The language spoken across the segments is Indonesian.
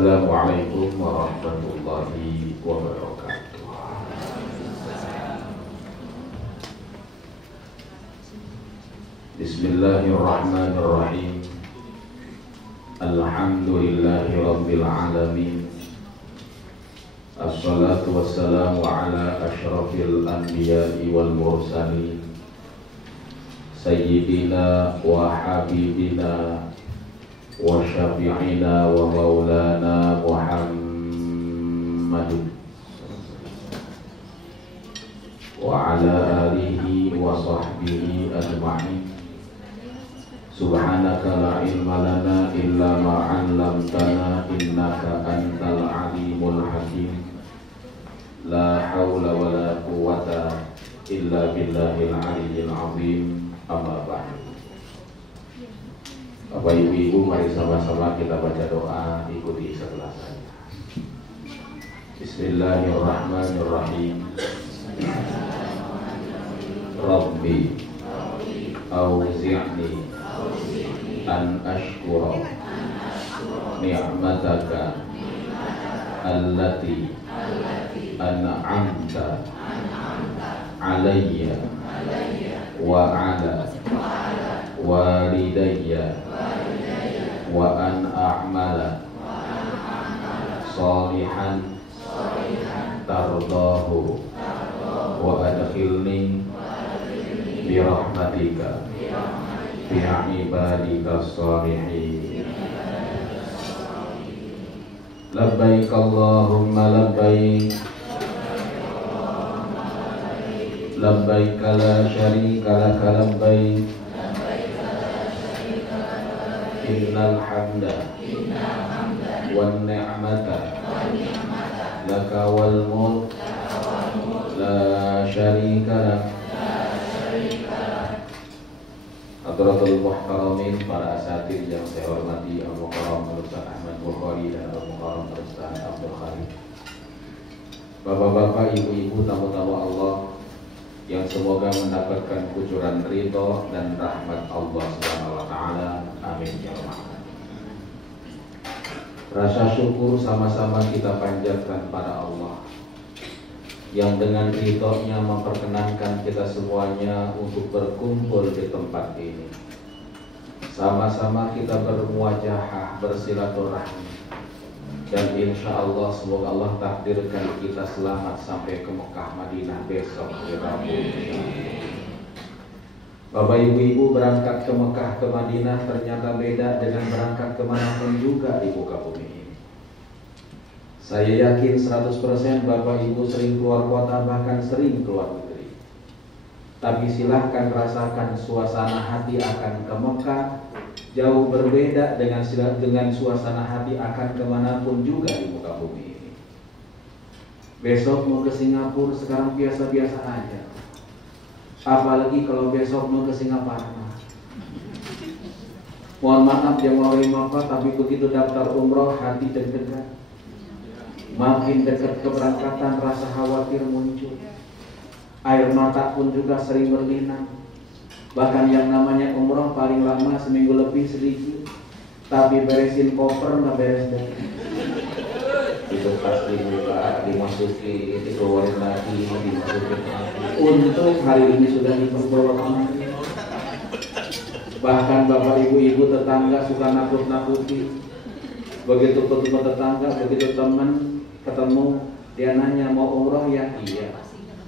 Assalamualaikum warahmatullahi wabarakatuh. Bismillahirrahmanirrahim. Alhamdulillahi rabbil alamin. Assalatu wassalamu ala asyrafil anbiya'i wal mursalin, sayyidina wa habibina wa syafi'ina wa maulana Muhammadin wa ala alihi wa sahbihi ajma'in. Subhanaka la ilma lana illa ma 'allamtana innaka antal alimul hakim. La haula wa la quwwata illa billahil aliyyil azim. Amma ba'd. Bapak Ibu, mari sama-sama kita baca doa, ikuti sebelah saya. Bismillahirrahmanirrahim. Rabbi auzi'ni an ashkura ni'mataka allati an'amta alayya wa ala walidayya wa an a'mala salihan tardahu wa adkhilni bi rahmatika fi ibadika salihin. Labbaik Allahumma labbaik, labbaik la syarika laka labbaik, innal hamda wan ni'mata laka wal mulk la syarika lak. Hadratul muhtaramin, para asatidz yang saya hormati, Al-Mukarram Ustaz Ahmad Bukhari dan Al-Mukarram Ustaz Abdul Khalid, bapak-bapak, ibu-ibu, tamu-tamu Allah yang semoga mendapatkan kucuran ridho dan rahmat Allah Subhanahu wa taala. Amin ya rabbal alamin. Rasa syukur sama-sama kita panjatkan pada Allah yang dengan ridhonya memperkenankan kita semuanya untuk berkumpul di tempat ini. Sama-sama kita bermuajahah, bersilaturahmi, dan insya Allah semoga Allah takdirkan kita selamat sampai ke Mekah Madinah besok di Rabu. Bapak Ibu berangkat ke Mekah ke Madinah ternyata beda dengan berangkat kemanapun juga di muka bumi ini. Saya yakin 100% Bapak Ibu sering keluar kota, bahkan sering keluar negeri. Tapi silahkan rasakan suasana hati akan ke Mekah jauh berbeda dengan suasana hati akan kemanapun juga di muka bumi ini. Besok mau ke Singapura sekarang biasa-biasa aja. Apalagi kalau besok mau ke Singapura. Mohon maaf jamaah Bapak, tapi begitu daftar umroh hati deg-degan. Makin dekat keberangkatan rasa khawatir muncul. Air mata pun juga sering berlinang. Bahkan yang namanya umroh paling lama seminggu lebih sedikit, tapi beresin koper nggak beres deh. Itu pasti buka, dimasuki, dikeluarin lagi, dimasukin lagi. Untuk hari ini sudah dibawa kemari. Bahkan bapak ibu tetangga suka nakut-nakuti. Begitu ketemu tetangga, begitu teman ketemu, dia nanya mau umroh ya? Iya.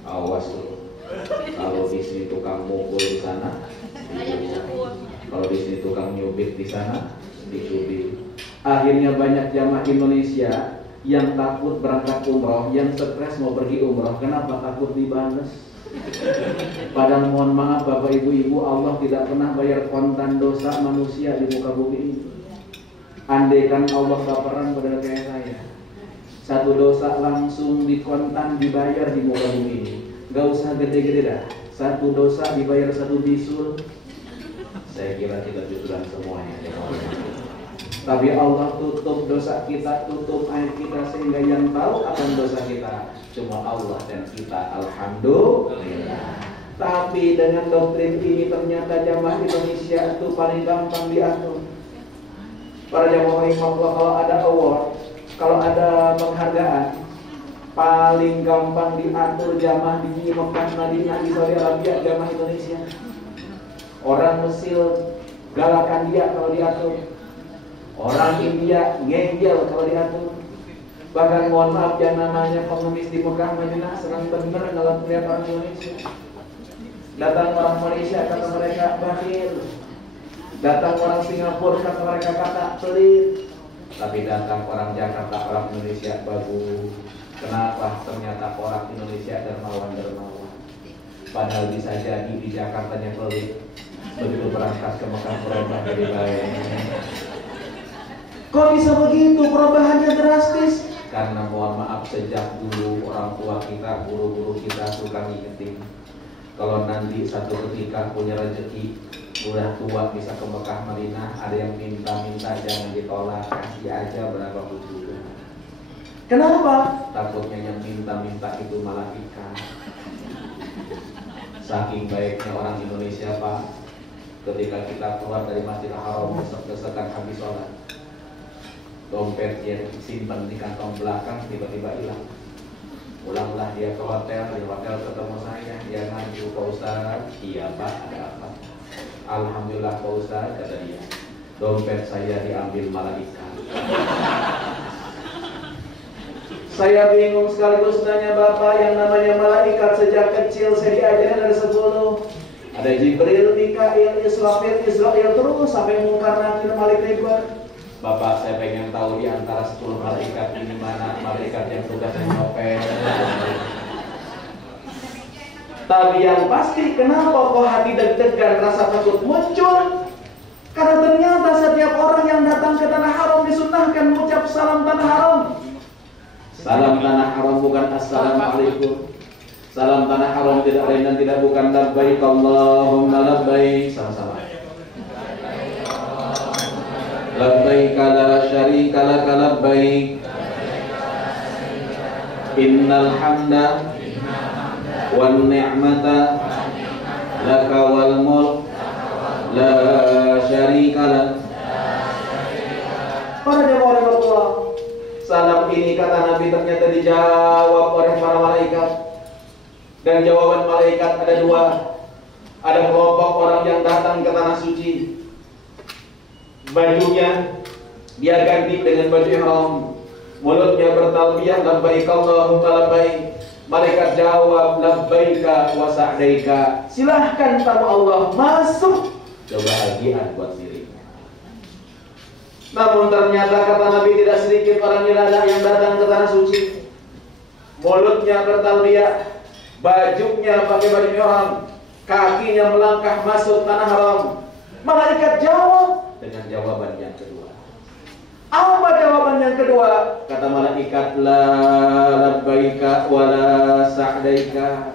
Awas tuh. Kalau di sini tukang mukul di sana, kalau di sini tukang nyubit di sana, dicubit. Akhirnya banyak jamaah Indonesia yang takut berangkat umroh, yang stres mau pergi umroh. Kenapa? Takut dibales. Padahal mohon maaf bapak ibu, Allah tidak pernah bayar kontan dosa manusia di muka bumi ini. Andaikan Allah baperan pada kayak saya, satu dosa langsung dikontan dibayar di muka bumi ini. Gak usah gede-gede dah. Satu dosa dibayar satu bisul. Saya kira kita jujuran semuanya. Tapi Allah tutup dosa kita, tutup aib kita, sehingga yang tahu akan dosa kita cuma Allah dan kita. Alhamdulillah. Tapi dengan doktrin ini ternyata jamaah Indonesia itu paling gampang diatur. Para jamaah Allah kalau ada award, Kalau ada penghargaan, paling gampang diatur jamaah di Mekah, Madinah, di Saudi Arabia, jamaah Indonesia. Orang Mesir galakan dia kalau diatur, orang India ngegel kalau diatur. Bahkan mohon maaf, yang namanya pengemis di Mekah, Madinah senang bener kalau melihat orang Indonesia. Datang orang Malaysia kata mereka bakhil, datang orang Singapura kata mereka kata pelit. Tapi datang orang Jakarta, orang Indonesia bagus. Kenapa? Ternyata orang Indonesia dermawan-dermawan. Padahal bisa jadi di Jakartanya pelit, begitu berangkat ke Mekah berubah jadi baik. Kok bisa begitu? Perubahannya drastis. Karena mohon maaf, sejak dulu orang tua kita, guru-guru kita suka ngingetin, kalau nanti satu ketika punya rezeki, udah tua bisa ke Mekah Madinah, ada yang minta-minta jangan ditolak, kasih aja berapa pun. Kenapa? Takutnya yang minta-minta itu malaikat. Saking baiknya orang Indonesia, Pak, ketika kita keluar dari Masjidil Haram desek-desekan habis sholat, dompet yang simpan di kantong belakang tiba-tiba hilang. Pulanglah dia ke hotel, di hotel ketemu saya, dia ngaju, Pak Ustaz. Iya Pak, ada apa? Alhamdulillah Pak Ustaz, kata dia, dompet saya diambil malaikat. Saya bingung sekaligus nanya Bapak, yang namanya malaikat sejak kecil saya diajarin ada 10. Ada Jibril, Mikail, Israfil, Israel, terus sampai Munkar Nakir, Malik Ridwan. Bapak, saya pengen tahu di antara 10 malaikat ini mana malaikat yang tugasnya nyopet. Tapi yang pasti, kenapa kok hati deg-degan, rasa takut muncul? Karena ternyata setiap orang yang datang ke tanah haram disunnahkan mengucap salam tanah haram. Salam tanah haram bukan assalamualaikum. Salam tanah haram tidak lain dan tidak bukan labbaik Allahumma labbaik. Sama-sama. Labbaik la syarika lak labbaik. Innal hamda wan ni'mata laka wal mulk la syarika lak. Para jemaah Allah, salam ini kata Nabi ternyata dijawab oleh para malaikat. Dan jawaban malaikat ada 2. Ada kelompok orang yang datang ke tanah suci, bajunya dia ganti dengan baju ihram, mulutnya bertalbiyah labbaik Allahumma labbaik. Malaikat jawab labbaika wa sa'daika. Silahkan tamu Allah masuk, kebahagiaan buat dirinya. Namun ternyata kata Nabi tidak sedikit orang yang datang ke tanah suci, mulutnya bertalbiyah, bajunya pakai baju ihram, kakinya melangkah masuk tanah haram. Malaikat jawab dengan jawaban yang kedua. Apa jawaban yang kedua? Kata malaikat la labbaika wa la sa'daika.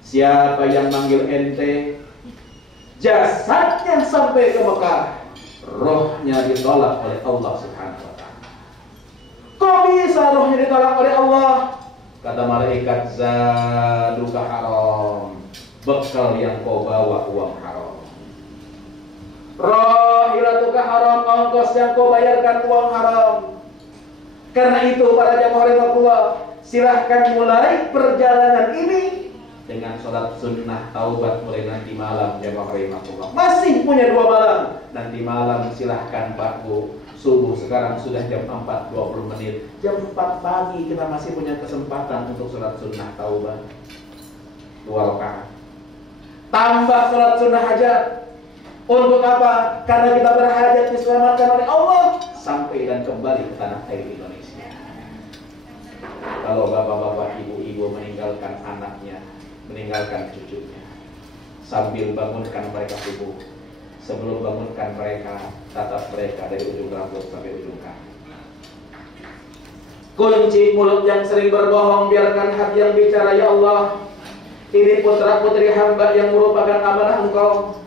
Siapa yang manggil ente, jasadnya sampai ke Mekah, rohnya ditolak oleh Allah Subhanahu wa ta'ala. Kok bisa rohnya ditolak oleh Allah? Kata malaikat zaduka haram, bekal yang kau bawa uang haram. Rahilatuka haram, ongkos yang kau bayarkan uang haram. Karena itu para jamaah rahimahullah, silahkan mulai perjalanan ini dengan sholat sunnah taubat mulai nanti malam. Jamaah rahimahullah masih punya 2 malam. Nanti malam silahkan Pak Bu. Subuh sekarang sudah jam 4.20 menit. Jam 4 pagi kita masih punya kesempatan untuk sholat sunnah taubat 2 rakaat. Tambah sholat sunnah hajat. Untuk apa? Karena kita berhajat diselamatkan oleh Allah sampai dan kembali ke tanah air Indonesia. Kalau bapak-bapak, ibu-ibu meninggalkan anaknya, meninggalkan cucunya, sambil bangunkan mereka subuh, sebelum bangunkan mereka, tatap mereka dari ujung rambut sampai ujung kaki. Kunci mulut yang sering berbohong, biarkan hati yang bicara. Ya Allah, ini putra putri hamba yang merupakan amanah Engkau.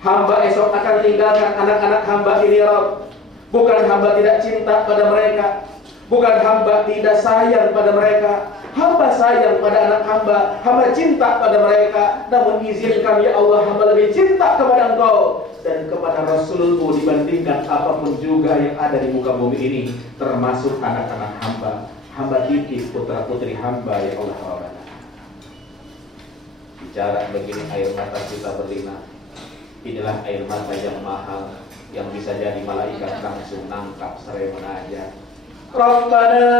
Hamba esok akan tinggalkan anak-anak hamba ini ya Rabb. Bukan hamba tidak cinta pada mereka, bukan hamba tidak sayang pada mereka, Hamba sayang pada anak hamba, hamba cinta pada mereka. Namun izinkan ya Allah, hamba lebih cinta kepada Engkau dan kepada Rasulmu dibandingkan apapun juga yang ada di muka bumi ini, termasuk anak-anak hamba. Hamba titip putra putri hamba ya Allah. Bicara begini air mata kita berlinang. Inilah air mata yang mahal, yang bisa jadi malaikat langsung nangkap seraya menajat. Rabbana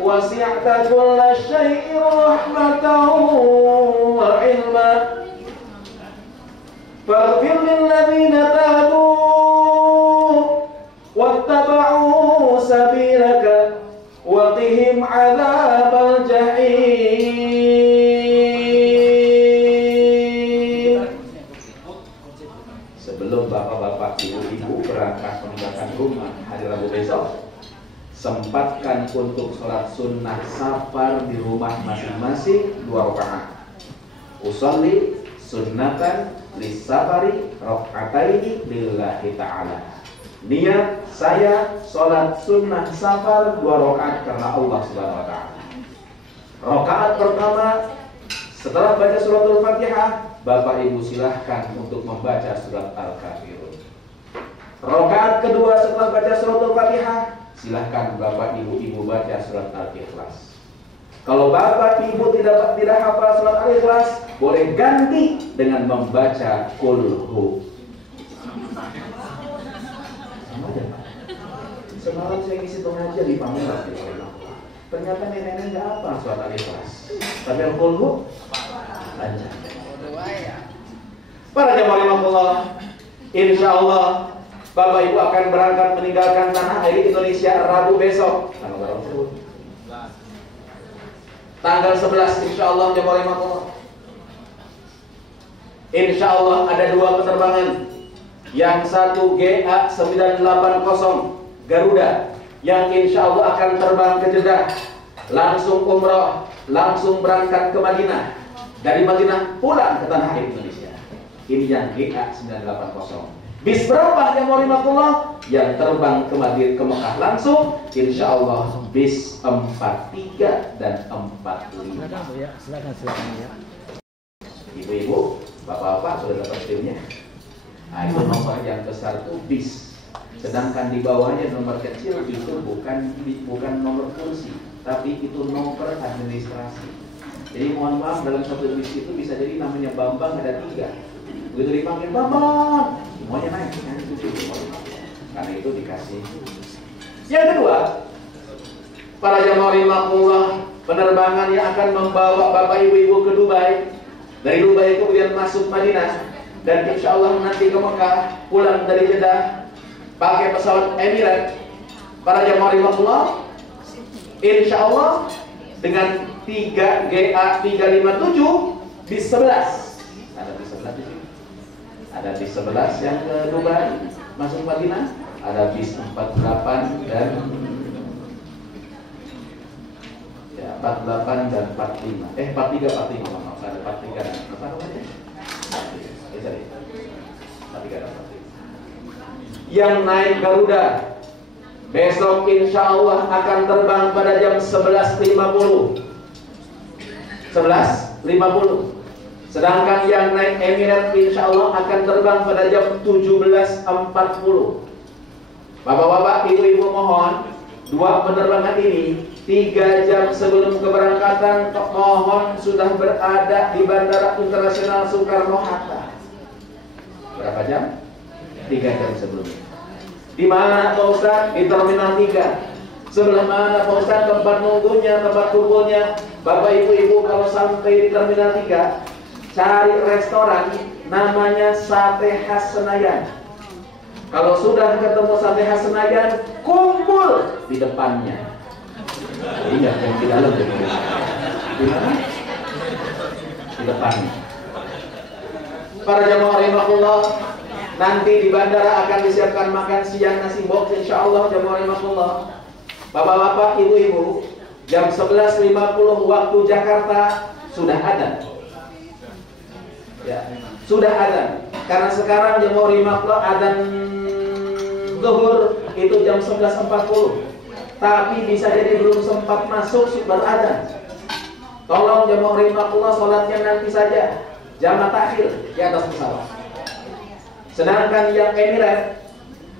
wasi'ta kulla syai'in rahmatan wa ilma faghfir lil ladzina tabu wattaba'u sabilaka wa qihim 'adzabal jahim. Sebelum bapak-bapak, ibu-ibu berangkat meninggalkan rumah hari Rabu besok, sempatkan untuk sholat sunnah safar di rumah masing-masing 2 rakaat. Usolli sunnatan lisafari raka'ataini lillahi ta'ala. Niat saya sholat sunnah safar 2 rakaat karena Allah Subhanahu wa ta'ala. Rakaat pertama setelah baca suratul Fatihah, Bapak Ibu silahkan untuk membaca surat Al-Kafirun. Rakaat kedua setelah baca suratul Fatihah, silahkan Bapak Ibu baca surat Al-Ikhlas. Kalau Bapak Ibu tidak hafal surat Al-Ikhlas, boleh ganti dengan membaca Qul Hu. Sama aja, Pak. Semalam saya ngisi pengajian di Pameran, ternyata nenek-nenek nggak hafal surat Al-Ikhlas, tapi Qul Hu lancar. Para jamaah rahimakumullah, insya Allah Bapak Ibu akan berangkat meninggalkan tanah air Indonesia Rabu besok. Tanggal 11 insya Allah jamaah rahimakumullah. Insya Allah ada 2 penerbangan. Yang satu GA980 Garuda, yang insya Allah akan terbang ke Jeddah, langsung umroh, langsung berangkat ke Madinah. Dari Madinah pulang ke tanah air Indonesia. Ini yang GA980. Bis berapa yang mau rahimakumullah? Yang terbang ke Madinah, ke Mekah langsung, insya Allah bis 43 dan 45. Silakan ya. Ibu-ibu, bapak-bapak sudah dapat filmnya. Nah, itu nomor yang besar itu bis. Sedangkan di bawahnya nomor kecil itu bukan nomor kursi, tapi itu nomor administrasi. Jadi mohon maaf, dalam satu bis itu bisa jadi namanya Bambang ada 3. Begitu dipanggil Bambang, semuanya naik. Karena itu dikasih. Yang kedua, para jamaah rahimakumullah, penerbangan yang akan membawa bapak ibu-ibu ke Dubai. Dari Dubai kemudian masuk Madinah, dan insya Allah nanti ke Mekah, pulang dari Jeddah pakai pesawat Emirates. Para jamaah rahimakumullah, insya Allah dengan 3GA357 bis 11. Ada bis 11 di sini. Ada bis 11 yang ke Dubai masuk Madinah. Ada bis 48 dan 48 dan 45. 43 maaf. Ada 43 dan apa namanya? 43 dan 45. Yang naik Garuda besok insya Allah akan terbang pada jam 11.50. 11.50. Sedangkan yang naik Emirates insya Allah akan terbang pada jam 17.40. Bapak-bapak, ibu-ibu mohon, 2 penerbangan ini 3 jam sebelum keberangkatan mohon sudah berada di Bandara Internasional Soekarno-Hatta. Berapa jam? 3 jam sebelumnya. Di mana Pak Ustaz? Di Terminal 3. Sebelah mana Pak Ustaz tempat nunggunya, tempat kumpulnya? Bapak ibu-ibu kalau sampai di Terminal 3, cari restoran namanya Sate Khas Senayan. Kalau sudah ketemu Sate Khas Senayan, kumpul di depannya. Iya, yang di dalam. Di mana? Di depannya. Para jamaah rahimakumullah, nanti di bandara akan disiapkan makan siang nasi box insya Allah jamaah rahimakumullah. Bapak-bapak, ibu-ibu, jam 11.50 waktu Jakarta sudah ada. Ya, sudah ada. Karena sekarang jamaah rahimakumullah adzan zuhur itu jam 11.40. tapi bisa jadi belum sempat masuk baru adzan. Tolong jamaah rahimakumullah, sholatnya nanti saja, jamaah takhir di atas pesawat. Sedangkan yang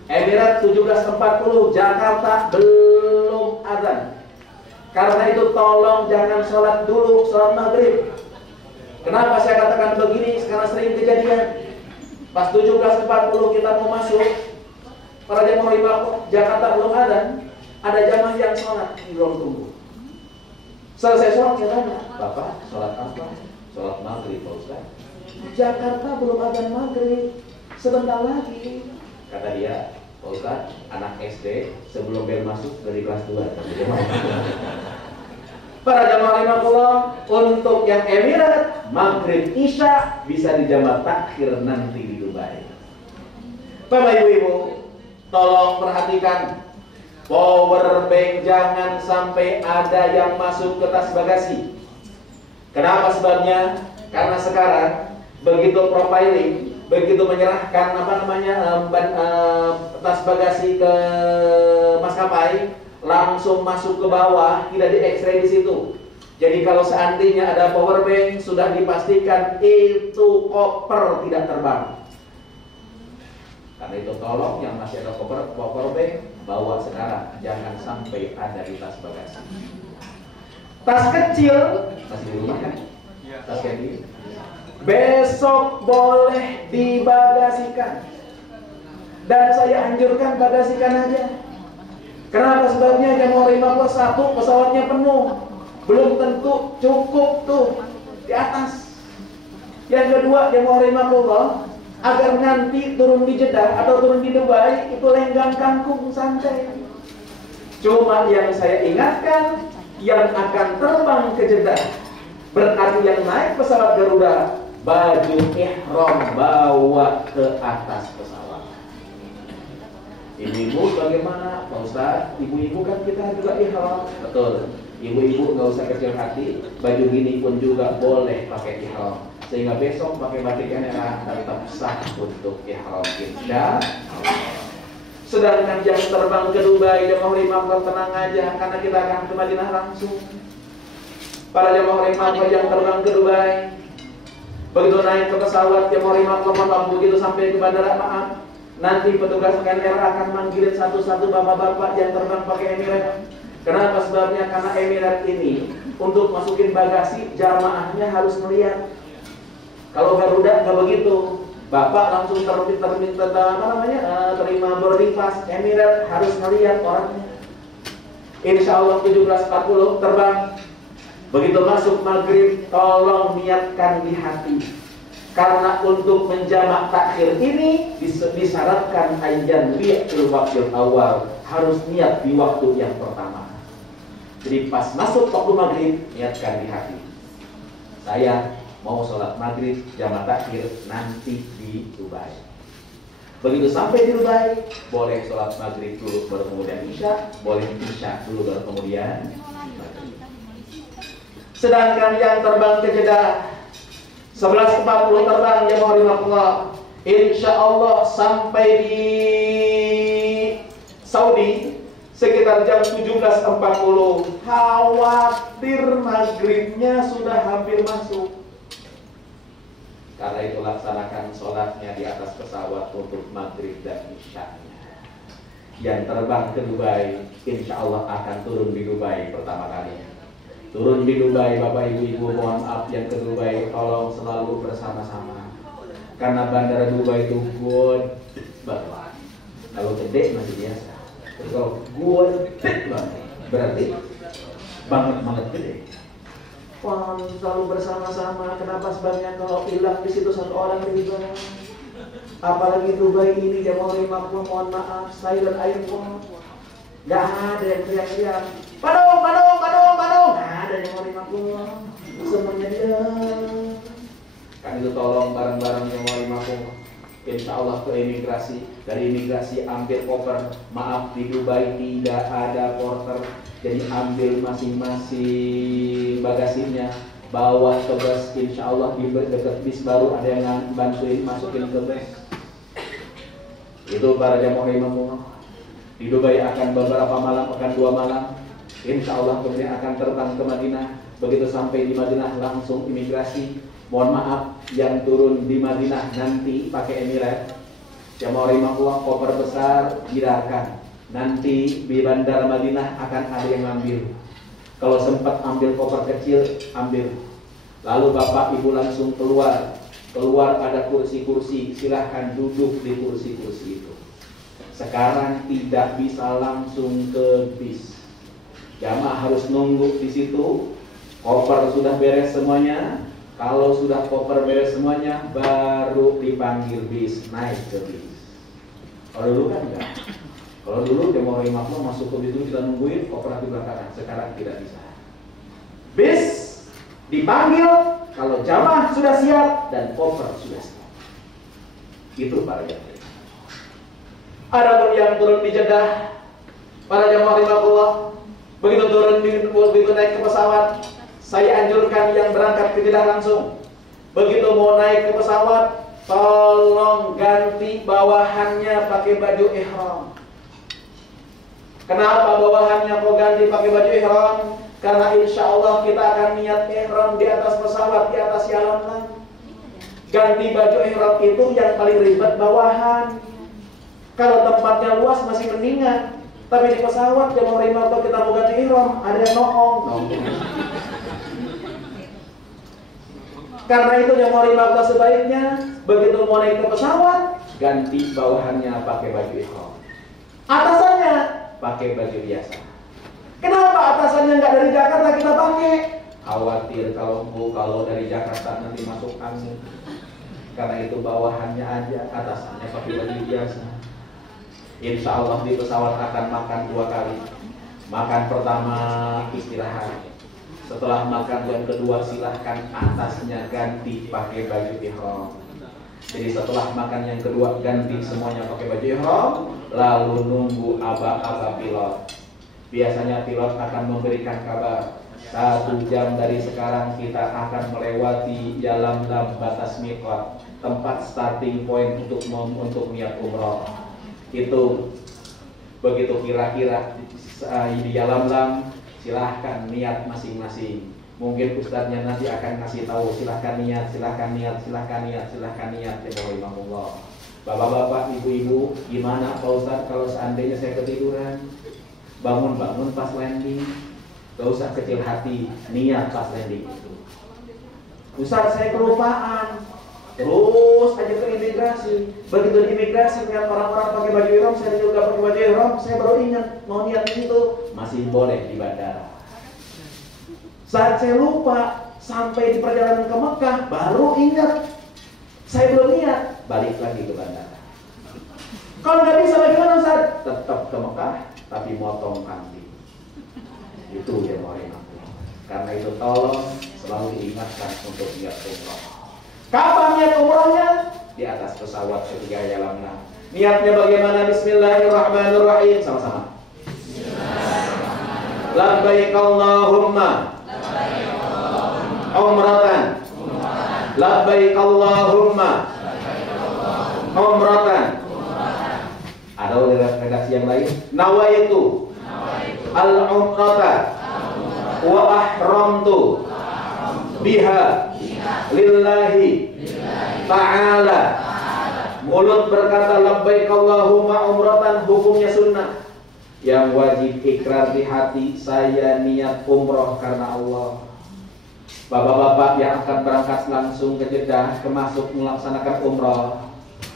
Emirat 17.40 Jakarta belum adzan. Karena itu tolong jangan sholat dulu, sholat maghrib. Kenapa saya katakan begini? Karena sering kejadian. Pas 17.40 kita mau masuk, para jamaah rahimakumullah, Jakarta belum adzan, ada jamaah yang sholat di ruang tunggu. Selesai sholat saya tanya, Bapak sholat apa? Sholat maghrib Pak Ustaz. Jakarta belum adzan maghrib, sebentar lagi. Kata dia, Pak Ustaz, anak SD sebelum bel masuk dari kelas 2. Para jamaah rahimakumullah, untuk yang Emirat, maghrib isya bisa dijamaah takhir nanti di Dubai. Bapak ibu-ibu, tolong perhatikan, power bank jangan sampai ada yang masuk ke tas bagasi. Kenapa sebabnya? Karena sekarang begitu profiling, begitu menyerahkan tas bagasi ke maskapai, langsung masuk ke bawah, tidak di X-ray di situ. Jadi kalau seandainya ada power bank, sudah dipastikan itu koper tidak terbang. Karena itu tolong yang masih ada power bank, bawa sekarang, jangan sampai ada di tas bagasi. Tas kecil masih di rumah kan? Tas kecil besok boleh dibagasikan, dan saya anjurkan bagasikan aja. Kenapa sebabnya? Jamaah rahimakumullah, satu, pesawatnya penuh, belum tentu cukup tuh di atas. Yang kedua, jamaah rahimakumullah, agar nanti turun di Jeddah atau turun di Dubai itu lenggang kangkung santai. Cuma yang saya ingatkan, yang akan terbang ke Jeddah, berarti yang naik pesawat Garuda, baju ihram bawa ke atas pesawat. Ibu-ibu bagaimana Pak Ustaz? Ibu-ibu kan kita juga ihram. Betul. Ibu-ibu nggak usah kecil hati, baju gini pun juga boleh pakai ihram. Sehingga besok pakai batik merah tetap sah untuk ihram, insya Allah. Sedangkan yang terbang ke Dubai, jamaah rahimakumullah, tenang aja, karena kita akan ke Madinah langsung. Para jamaah rahimakumullah yang terbang ke Dubai, begitu naik ke pesawat, jamaah rahimakumullah, begitu sampai ke bandara, maaf, nanti petugas NR akan manggilin satu-satu bapak-bapak yang terbang pakai Emirat. Kenapa sebabnya? Karena Emirat ini untuk masukin bagasi, jamaahnya harus melihat. Kalau Garuda nggak begitu, bapak langsung terima boarding pass. Emirat harus melihat orangnya. Insya Allah 17.40 terbang. Begitu masuk maghrib, tolong niatkan di hati. Karena untuk menjamak takhir ini disyaratkan ayyan bi'il waqtil awal, harus niat di waktu yang pertama. Jadi pas masuk waktu maghrib, niatkan di hati, saya mau sholat maghrib jamak takhir nanti di Dubai. Begitu sampai di Dubai, boleh sholat maghrib dulu baru kemudian isya, boleh isya dulu baru kemudian maghrib. Sedangkan yang terbang ke Jeddah 11.40 terbang, jamaah rahimakumullah, insya Allah sampai di Saudi sekitar jam 17.40. Khawatir maghribnya sudah hampir masuk. Karena itu laksanakan sholatnya di atas pesawat untuk maghrib dan isya'nya. Yang terbang ke Dubai, insya Allah akan turun di Dubai pertama kali. Turun di Dubai, Bapak Ibu, mohon maaf yang ke Dubai, tolong selalu bersama-sama. Karena bandara Dubai itu good banget. Kalau gede masih biasa. Kalau good banget, berarti banget gede. Selalu bersama-sama. Kenapa sebabnya? Kalau hilang di situ satu orang riba. Apalagi Dubai ini, jamaah rahimakumullah, mohon maaf, silent airport. Gak ada yang teriak-teriak, Padong. Gak ada yang rahimakumullah. Semuanya dia. Kan itu tolong bareng-bareng jamaah rahimakumullah. Insya Allah ke imigrasi. Dari imigrasi ambil koper. Maaf, di Dubai tidak ada porter. Jadi ambil masing-masing bagasinya, bawa ke bus. Insya Allah di dekat bis baru ada yang bantuin masukin ke bus. Itu para jamaah rahimakumullah. Di Dubai akan beberapa malam, akan 2 malam. Insya Allah kemudian akan terbang ke Madinah. Begitu sampai di Madinah langsung imigrasi. Mohon maaf, yang turun di Madinah nanti pakai Emirat. Jamaah rahimahullah, koper besar biarkan. Nanti di bandara Madinah akan ada yang ambil. Kalau sempat ambil koper kecil, ambil. Lalu bapak ibu langsung keluar. Keluar ada kursi-kursi, silahkan duduk di kursi-kursi itu. Sekarang tidak bisa langsung ke bis. Jamaah harus nunggu di situ. Koper sudah beres semuanya. Kalau sudah koper beres semuanya, baru dipanggil bis, naik ke bis. Kalau dulu kan enggak. Kalau dulu jamaah rahimahullah masuk ke bis dulu kita nungguin, koper di belakangan. Sekarang tidak bisa. Bis dipanggil kalau jamaah sudah siap dan koper sudah siap. Itu para jamaah. Ada yang turun di Jeddah, para jamaah rahimahullah, begitu naik ke pesawat, saya anjurkan yang berangkat ke Jeddah langsung. Begitu mau naik ke pesawat, tolong ganti bawahannya pakai baju ihram. Kenapa bawahannya kok ganti pakai baju ihram? Karena insya Allah kita akan niat ihram di atas pesawat, di atas jalan. Ganti baju ihram itu yang paling ribet bawahan. Kalau tempatnya luas masih mendingan. Tapi di pesawat jamaah rahimahullah kita mau ganti ihram, ada yang noong. Karena itu jamaah rahimahullah sebaiknya begitu mau naik ke pesawat, ganti bawahannya pakai baju ihram. Atasannya pakai baju biasa. Kenapa atasannya nggak dari Jakarta kita pakai? Khawatir kalau dari Jakarta nanti masuk angin. Karena itu bawahannya aja, atasannya pakai baju biasa. Insya Allah di pesawat akan makan 2 kali. Makan pertama istirahat. Setelah makan yang kedua silahkan atasnya ganti pakai baju ihram. Jadi setelah makan yang kedua ganti semuanya pakai baju ihram, lalu nunggu aba-aba pilot. Biasanya pilot akan memberikan kabar 1 jam dari sekarang kita akan melewati jalan batas miqat, tempat starting point untuk niat umroh. Itu begitu kira-kira di Yalamlam, silahkan niat masing-masing. Mungkin ustadznya nanti akan ngasih tahu silahkan niat, silahkan niat, silahkan niat, silahkan niat. Ya bapak-bapak, ibu-ibu, gimana Pak Ustadz kalau seandainya saya ketiduran? Bangun-bangun pas landing, gak usah kecil hati, niat pas landing itu. Ustadz saya kelupaan, terus aja ke imigrasi. Begitu di imigrasi lihat orang-orang pakai baju ihram, saya juga pakai baju ihram, saya baru ingat mau niat itu masih boleh di bandara. Saat saya lupa sampai di perjalanan ke Mekah baru ingat saya belum niat, balik lagi ke bandara. Kalau nggak bisa bagaimana Ustaz? Tetap ke Mekah tapi motong kambing. Itu yang mau aku. Karena itu tolong selalu diingatkan untuk niat umroh. Kapan niat umrohnya? Di atas pesawat ketika Yalamlam. Niatnya bagaimana? Bismillahirrahmanirrahim. Sama-sama. Labbaik Allahumma umratan. Labbaik Allahumma umratan. Ada redaksi yang lain. Nawaitu al-umrata wa ahramtu biha lillahi ta'ala. Mulut berkata labbaik Allahumma umratan, hukumnya sunnah. Yang wajib ikrar di hati, saya niat umroh karena Allah. Bapak-bapak yang akan berangkat langsung ke Jeddah, termasuk melaksanakan umroh,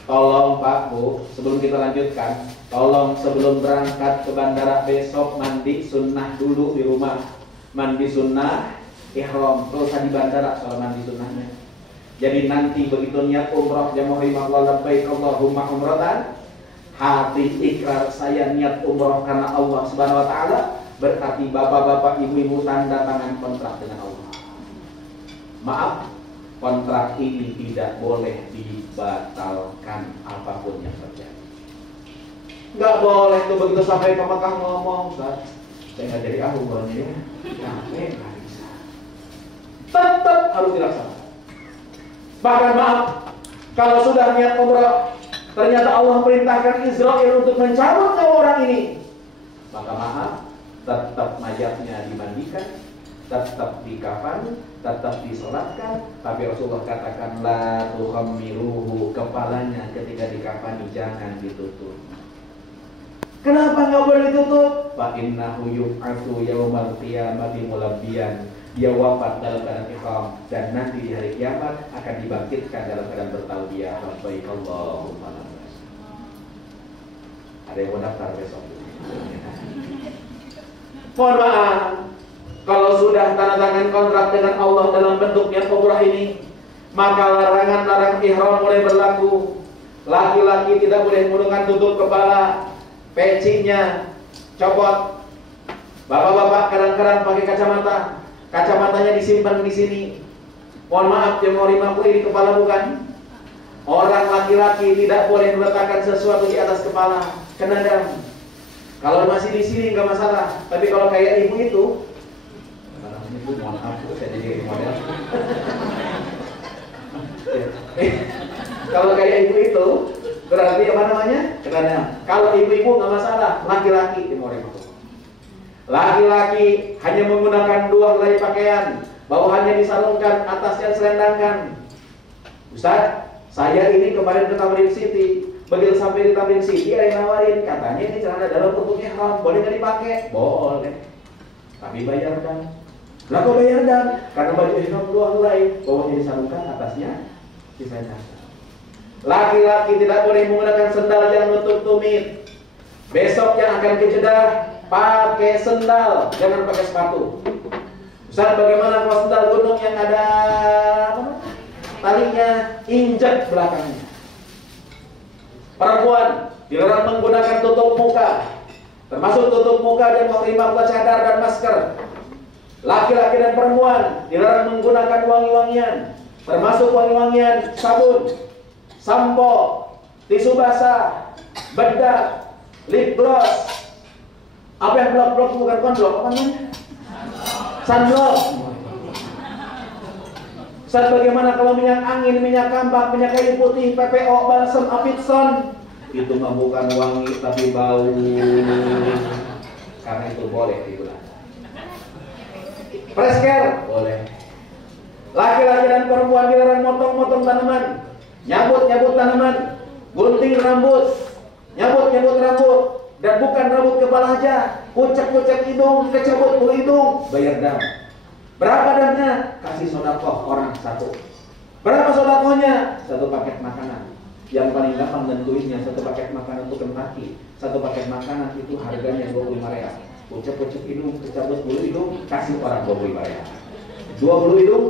tolong Pak Bu, sebelum kita lanjutkan, tolong sebelum berangkat ke bandara besok mandi sunnah dulu di rumah. Mandi sunnah, ihram, terus di bandara soal mandi sunnahnya. Jadi nanti begitu niat umroh jamaah rahimahullah labbaik Allahumma umratan, hati ikrar saya niat umroh karena Allah Subhanahu wa taala, berarti bapak-bapak ibu-ibu tanda tangan kontrak dengan Allah. Maaf, kontrak ini tidak boleh dibatalkan apapun yang terjadi. Nggak boleh tuh begitu sampai ke Mekah ngomong, Ustaz, saya nggak jadi umrohnya ya, capek nggak bisa. Tetap harus dilaksanakan. Bahkan maaf, kalau sudah niat umroh, ternyata Allah perintahkan Israel untuk mencabut nyawa orang ini. Maka maaf, tetap mayatnya dimandikan, tetap dikafani, tetap disolatkan. Tapi Rasulullah katakan la tukhammiruhu, kepalanya ketika dikafani jangan ditutup. Kenapa nggak boleh ditutup? Fa innahu yub'atsu yaumal qiyamati mulabbiyan. Dia wafat dalam keadaan ihram dan nanti di hari kiamat akan dibangkitkan dalam keadaan bertalbiyah labbaik Allahumma labbaik. Ada yang mau daftar besok? Mohon maaf, kalau sudah tanda tangan kontrak dengan Allah dalam bentuknya umrah ini, maka larangan-larangan ihram mulai berlaku. Laki-laki tidak boleh menggunakan tutup kepala, pecinya copot. Bapak-bapak kadang-kadang pakai kacamata, kacamatanya disimpan di sini. Mohon maaf, jemaah rimaku ini kepala bukan. Orang laki-laki tidak boleh meletakkan sesuatu di atas kepala, kena dam. Kalau masih di sini nggak masalah, tapi kalau kayak ibu itu, mohon maaf, saya jadi model. Kalau kayak ibu itu, berarti apa namanya? Kena dam. Kalau ibu-ibu nggak masalah, laki-laki laki-laki hanya menggunakan 2 helai pakaian, bawahannya disarungkan, atasnya selendangkan. Ustaz, saya ini kemarin ke Tamrin City. Begitu sampai di Tamrin City ada yang nawarin, katanya ini celana dalam bentuk ihram, boleh nggak dipakai? Boleh, tapi bayar dan. Lah kok bayar dan? Karena baju ihram 2 helai, bawahnya disarungkan, atasnya disandangkan. Laki-laki tidak boleh menggunakan sendal yang menutup tumit. Besok yang akan ke Jeddah pakai sendal, jangan pakai sepatu. Ustaz, bagaimana kalau sendal gunung yang ada talinya injek belakangnya? Perempuan dilarang menggunakan tutup muka, termasuk tutup muka dan menerima cadar dan masker. Laki-laki dan perempuan dilarang menggunakan wangi-wangian, termasuk wangi-wangian sabun, sampo, tisu basah, bedak, lip gloss. Apa yang blok-blok bukan konblok, apa namanya? Sunblock. Saat bagaimana kalau minyak angin, minyak kampak, minyak kayu putih, PPO, balsam, Apitson, itu mah bukan wangi tapi bau. Karena itu boleh digunakan. Fresh-care boleh. Laki-laki dan perempuan dilarang motong-motong tanaman, nyabut-nyabut tanaman, gunting rambut, nyabut-nyabut rambut. Dan bukan rambut kepala aja, kucek-kucek hidung, kecabut bulu hidung, bayar dam. Berapa damnya? Kasih sodakoh orang 1. Berapa sodakohnya? 1 paket makanan. Yang paling gampang nentuinnya 1 paket makanan itu Kentucky. 1 paket makanan itu harganya 25 real. Kucek-kucek hidung, kecabut bulu hidung, kasih orang 25 real. 2 bulu hidung,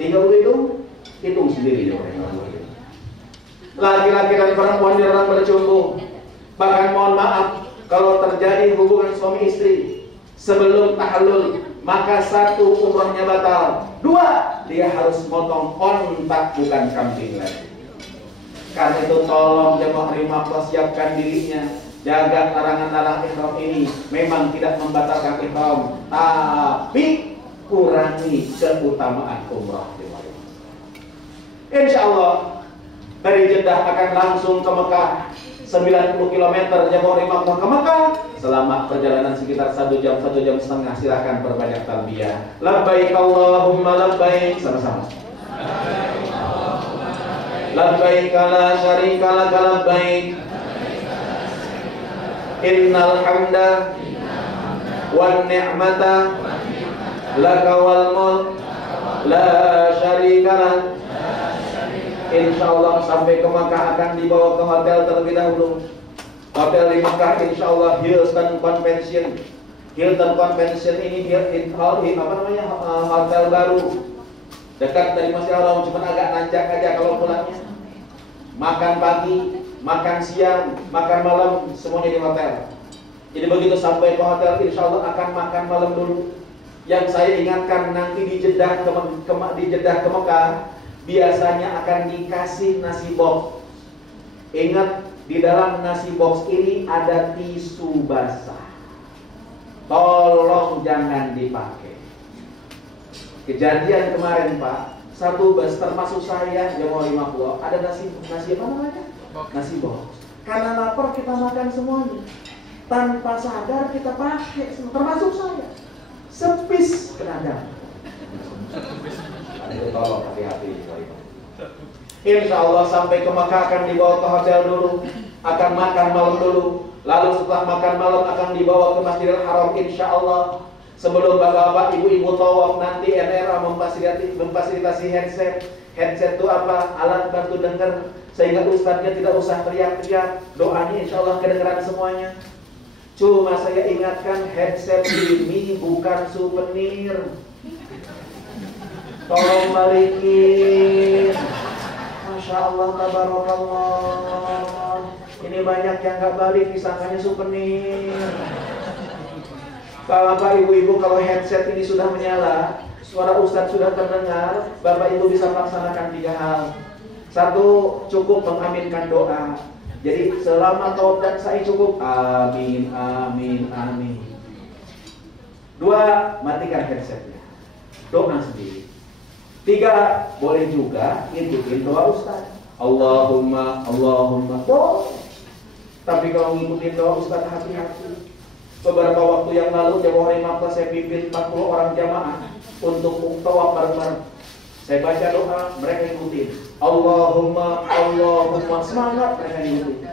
3 bulu hidung, hitung sendiri ya orang. Laki-laki dan perempuan dilarang bercumbu. Bahkan mohon maaf, kalau terjadi hubungan suami istri sebelum tahallul, maka 1 umrahnya batal, 2 dia harus motong kontak bukan kambing lagi. Karena itu tolong jemaah rimah siapkan dirinya, jaga larangan-larangan ihram ini. Memang tidak membatalkan ihram, tapi kurangi keutamaan umrah. Insya Allah dari Jeddah akan langsung ke Mekah, 90 km jemaah rimah ke Mekah. Selama perjalanan sekitar 1 jam, 1 jam setengah, silakan perbanyak talbiyah. Labbaik Allahumma labbaik, sama-sama. Labbaik la syarika laka labbaik, innal hamda wan ni'mata laka wal mulk la syarika lak. Insya Allah sampai ke Makkah akan dibawa ke hotel terlebih dahulu. Hotel di Makkah insya Allah Hilton Convention. Hilton Convention ini hotel baru dekat dari Masjidil Haram, cuma agak nanjak aja kalau pulangnya. Makan pagi, makan siang, makan malam, semuanya di hotel. Jadi begitu sampai ke hotel insya Allah akan makan malam dulu. Yang saya ingatkan nanti di Jeddah ke Mekah biasanya akan dikasih nasi box. Ingat, di dalam nasi box ini ada tisu basah. Tolong jangan dipakai. Kejadian kemarin Pak, satu bus termasuk saya jamaah 50 ada nasi apa namanya? Nasi box. Karena lapar kita makan semuanya. Tanpa sadar kita pakai semua, termasuk saya. Sepis kenadang. Itu tolong hati-hati. Insya Allah sampai ke Makkah akan dibawa ke hotel dulu, akan makan malam dulu. Lalu setelah makan malam akan dibawa ke Masjidil Haram insya Allah. Sebelum bapak-bapak, ibu-ibu tawaf nanti NRA memfasilitasi headset. Headset itu apa? Alat bantu dengar sehingga ustadznya tidak usah teriak-teriak. Doanya insya Allah kedengeran semuanya. Cuma saya ingatkan headset ini bukan souvenir. Tolong balikin. Masya Allah, tabarakallah. Ini banyak yang gak balik, disangkanya souvenir. Bapak ibu-ibu, kalau headset ini sudah menyala, suara ustadz sudah terdengar, bapak ibu bisa melaksanakan 3 hal. 1, cukup mengaminkan doa. Jadi selama tawaf dan sa'i cukup amin, amin, amin. 2, matikan headsetnya, doa sendiri. 3, boleh juga ngikutin doa ustaz. Allahumma, Allahumma, boleh. Tapi kalau ngikutin doa ustaz hati-hati. Beberapa waktu yang lalu jamaah Makkah saya pimpin 40 orang jamaah untuk tawaf bareng-bareng. Saya baca doa, mereka ikutin. Allahumma, Allahumma, semangat mereka ikutin.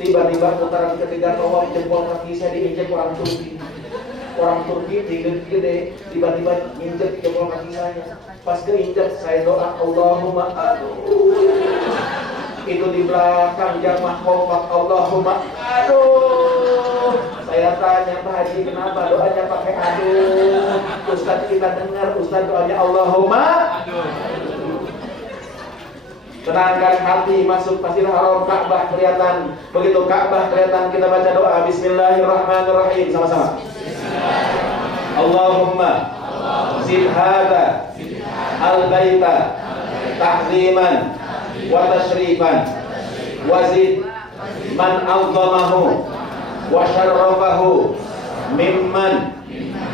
Tiba-tiba putaran ketiga tawaf jempol kaki saya diinjek orang Turki. Orang Turki gede, tiba-tiba injek jempol kaki saya. Pas keinjek saya doa Allahumma, aduh. Itu di belakang jamaah kompak Allahumma, aduh. Saya tanya Pak Haji kenapa doanya pakai aduh? Ustaz kita dengar Ustaz doanya Allahumma aduh. Tenangkan hati, masuk Masjidil Haram, Ka'bah kelihatan. Begitu Ka'bah kelihatan kita baca doa Bismillahirrahmanirrahim sama-sama. Allahumma zid hadza al-baita tahziman wa tashrifan wa zid man a'zamahu wa syarrafahu mimman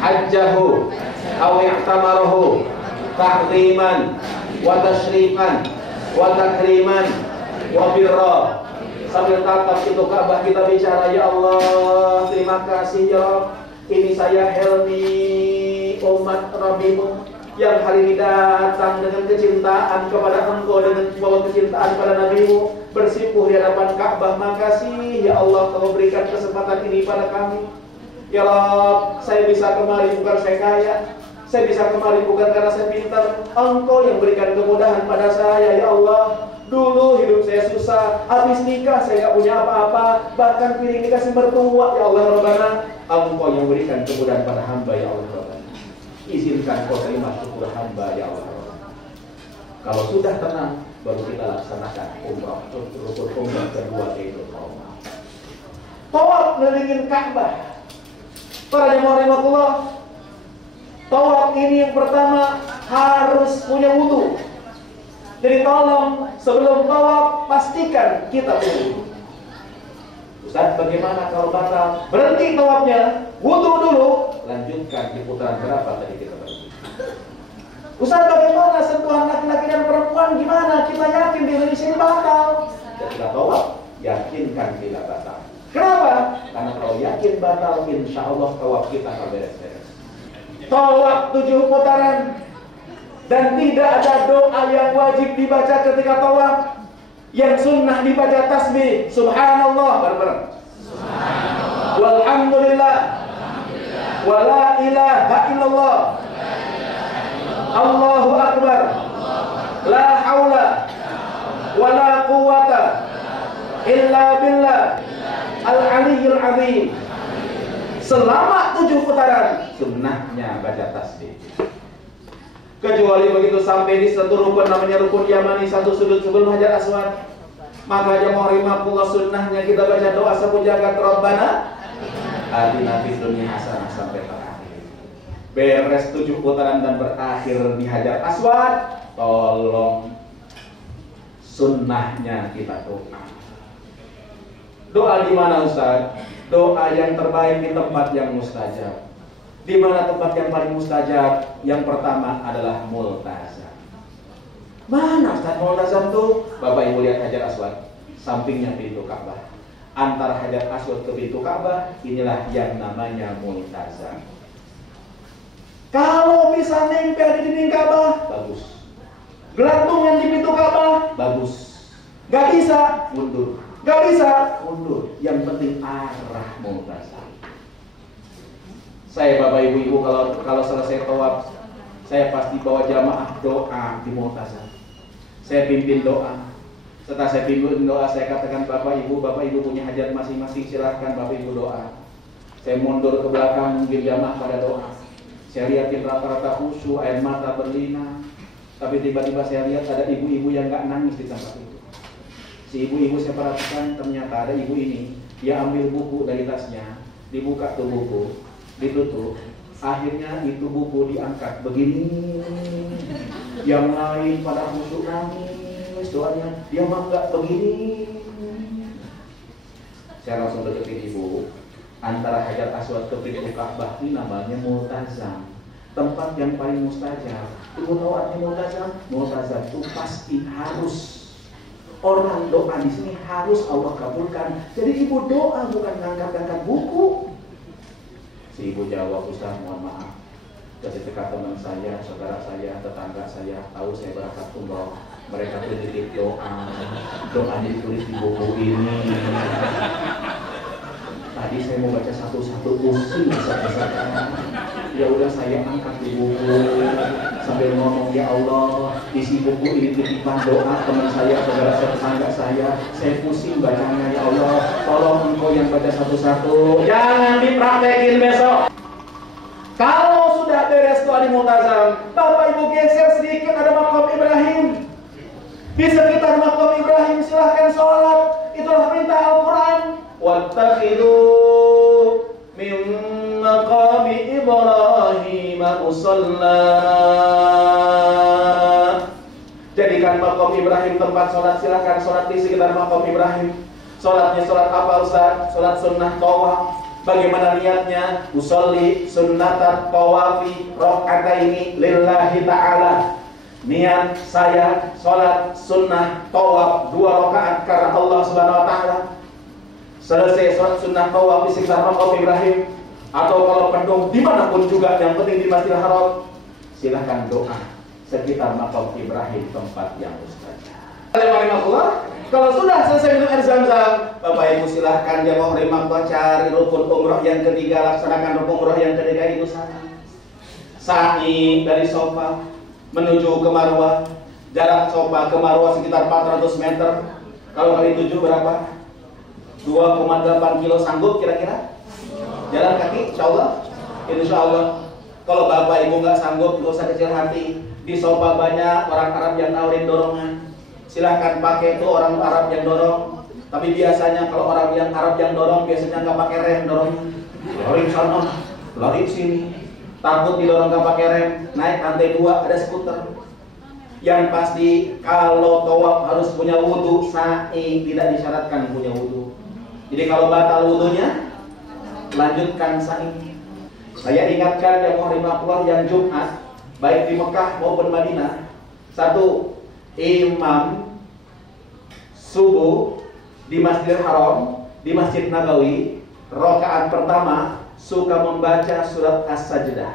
hajjahu aw i'tamarahu tahziman wa tashrifan wa takriman wa birra. Sambil tatap itu Ka'bah kita bicara, ya Allah terima kasih ya Rabb, ini saya Helmi umat Rabbimu yang hari ini datang dengan kecintaan kepada Engkau, dengan bawa kecintaan pada Nabimu, bersimpuh di hadapan Ka'bah. Makasih ya Allah Kau berikan kesempatan ini pada kami. Ya Allah, saya bisa kemari bukan saya kaya, saya bisa kemari bukan karena saya pintar. Engkau yang berikan kemudahan pada saya ya Allah. Dulu hidup saya susah, habis nikah saya gak punya apa-apa, bahkan piring dikasih mertua. Ya Allah Rabbana, Engkau yang berikan kemudahan pada hamba ya Allah Rabbana. Izinkan Kau terima syukur hamba ya Allah. Kalau sudah tenang, baru kita laksanakan umrah, rukun umrah kedua itu tawaf. Tawaf ngelilingin Ka'bah. Para jemaah rahimakumullah, tawaf ini yang pertama harus punya wudu. Jadi tolong sebelum tawaf pastikan kita wudu. Ustaz, bagaimana kalau batal? Berhenti tawafnya, wudu dulu, lanjutkan di putaran berapa tadi kita berhenti. Ustaz, bagaimana sentuhan laki-laki dan perempuan gimana? Kita yakin di Indonesia ini batal. Ketika tawaf, yakinkan tidak batal. Kenapa? Karena kalau yakin batal, insya Allah tawaf kita akan beres-beres. Tawaf 7 putaran. Dan tidak ada doa yang wajib dibaca ketika tawaf. Yang sunnah dibaca tasbih subhanallah bareng-bareng. Subhanallah. Walhamdulillah. Wala ilaha illallah. Allahu akbar. La haula wala quwata illa billah al-aliyyil azim. Selama 7 putaran sunnahnya baca tasbih. Kecuali begitu sampai di satu rukun namanya rukun Yamani, satu sudut sebelum Hajar Aswad, maka jamaah rahimakumullah sunnahnya kita baca doa sepujagat Rabbana atina fid dunya hasanah sampai terakhir. Beres 7 putaran dan berakhir di Hajar Aswad, tolong sunnahnya kita doa. Doa di mana Ustaz? Doa yang terbaik di tempat yang mustajab. Di mana tempat yang paling mustajab? Yang pertama adalah multazam. Mana Ustaz multazam tuh? Bapak Ibu lihat Hajar Aswad, sampingnya pintu Ka'bah. Antara Hajar Aswad ke pintu Ka'bah, inilah yang namanya multazam. Kalau bisa nempel di dinding Ka'bah, bagus. Gelantungan di pintu Ka'bah, bagus. Gak bisa, mundur. Gak bisa, mundur. Yang penting arah multazam. Saya Bapak Ibu kalau selesai tawaf, saya pasti bawa jamaah doa di multazam. Saya pimpin doa. Setelah saya pimpin doa, saya katakan Bapak Ibu punya hajat masing-masing, silahkan Bapak Ibu doa. Saya mundur ke belakang, mungkin jamaah pada doa. Saya lihatin rata-rata khusyuk, air mata berlinang. Tapi tiba-tiba saya lihat ada ibu-ibu yang gak nangis di tempat itu. Si ibu-ibu saya perhatikan, ternyata ada ibu ini, dia ambil buku dari tasnya, dibuka tuh buku, ditutup. Akhirnya itu buku diangkat begini. Yang lain pada khusyuk nangis doanya, dia mangga begini. Saya langsung deketin ibu. Antara Hajar Aswad ke pintu Ka'bah ini namanya multazam, tempat yang paling mustajab. Ibu tahu artinya multazam? Multazam itu pasti harus. Orang doa di sini harus Allah kabulkan. Jadi ibu doa bukan ngangkat-ngangkat buku. Si ibu jawab, Ustaz mohon maaf, dari dekat teman saya, saudara saya, tetangga saya tahu saya berangkat umroh. Mereka tuh titip doa ditulis di buku ini. Tadi saya mau baca satu-satu pusing besar-besar. Ya udah saya angkat di buku sambil ngomong, ya Allah, isi buku ini titipan doa teman saya, saudara saya, tetangga saya pusing bacanya, ya Allah, tolong engkau yang baca satu-satu, jangan dipraktekin besok. Kalau sudah beres doa di multazam, Bapak Ibu geser sedikit, ada maqam Ibrahim. Di sekitar maqam Ibrahim silahkan sholat, itulah perintah Al-Quran. Wattakhidhu min maqami Ibrahim musalla. Jadikan maqam Ibrahim tempat sholat, silahkan sholat di sekitar maqam Ibrahim. Sholatnya sholat apa Ustaz? Sholat sunnah tawaf. Bagaimana niatnya? Usolli sunnatan tawafi rakaataini lillahi ta'ala. Niat saya sholat sunnah tawaf 2 rakaat karena Allah Subhanahu wa taala. Selesai sholat sunnah tawaf di sekitar maqam Ibrahim, atau kalau penuh dimanapun juga, yang penting di Masjidil Haram, silahkan doa sekitar maqam Ibrahim, tempat yang mustajab. Kalau sudah selesai minum air Zam-Zam, Bapak Ibu silahkan jamaah Rimaqah cari rukun umroh yang ketiga, laksanakan rukun umroh yang ketiga itu sa'i dari Sofa menuju ke Marwah. Jarak Sofa ke Marwah sekitar 400 meter. Kalau kali 7 berapa? 2,8 kilo, sanggup kira-kira? Jalan kaki, insya Allah. Insya Allah. Kalau Bapak Ibu nggak sanggup, nggak usah kecil hati. Di Sofa banyak orang Arab yang nawarin dorongan. Silahkan pakai itu orang Arab yang dorong. Tapi biasanya kalau orang yang Arab yang dorong, biasanya nggak pakai rem dorongnya. Lari sana, lari sini. Takut didorong nggak pakai rem. Naik lantai 2 ada skuter. Yang pasti kalau tawaf harus punya wudhu. Sa'i tidak disyaratkan punya wudhu. Jadi kalau batal wudhunya, lanjutkan sa'i. Saya ingatkan yang mau Rimaqah yang Jumat, baik di Mekah maupun Madinah. 1, imam subuh di Masjidil Haram, di Masjid Nabawi, rakaat pertama suka membaca surat As-Sajdah.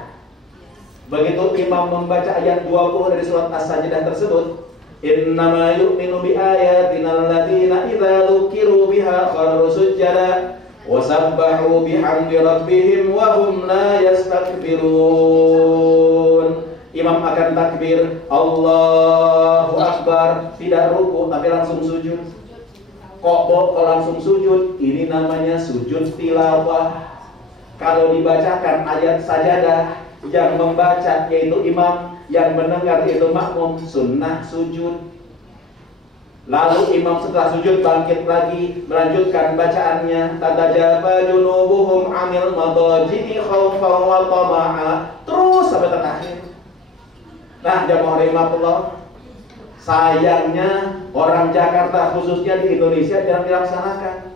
Begitu imam membaca ayat 20 dari surat As-Sajdah tersebut, innama yu'minu bi ayatina alladziina idza dzukiru biha kharru sujjada wa sabbahu bihamdi rabbihim wa hum la yastakbirun. Imam akan takbir Allahu Akbar, tidak ruku tapi langsung sujud. Kok langsung sujud? Ini namanya sujud tilawah. Kalau dibacakan ayat sajadah, yang membaca yaitu imam, yang mendengar yaitu makmum, sunnah sujud. Lalu imam setelah sujud bangkit lagi, melanjutkan bacaannya. Tatajafa junubuhum 'anil madaji'i khaufan wa tama'a, terus sampai terakhir. Nah, jamaah rahimakumullah, sayangnya orang Jakarta khususnya di Indonesia jarang dilaksanakan.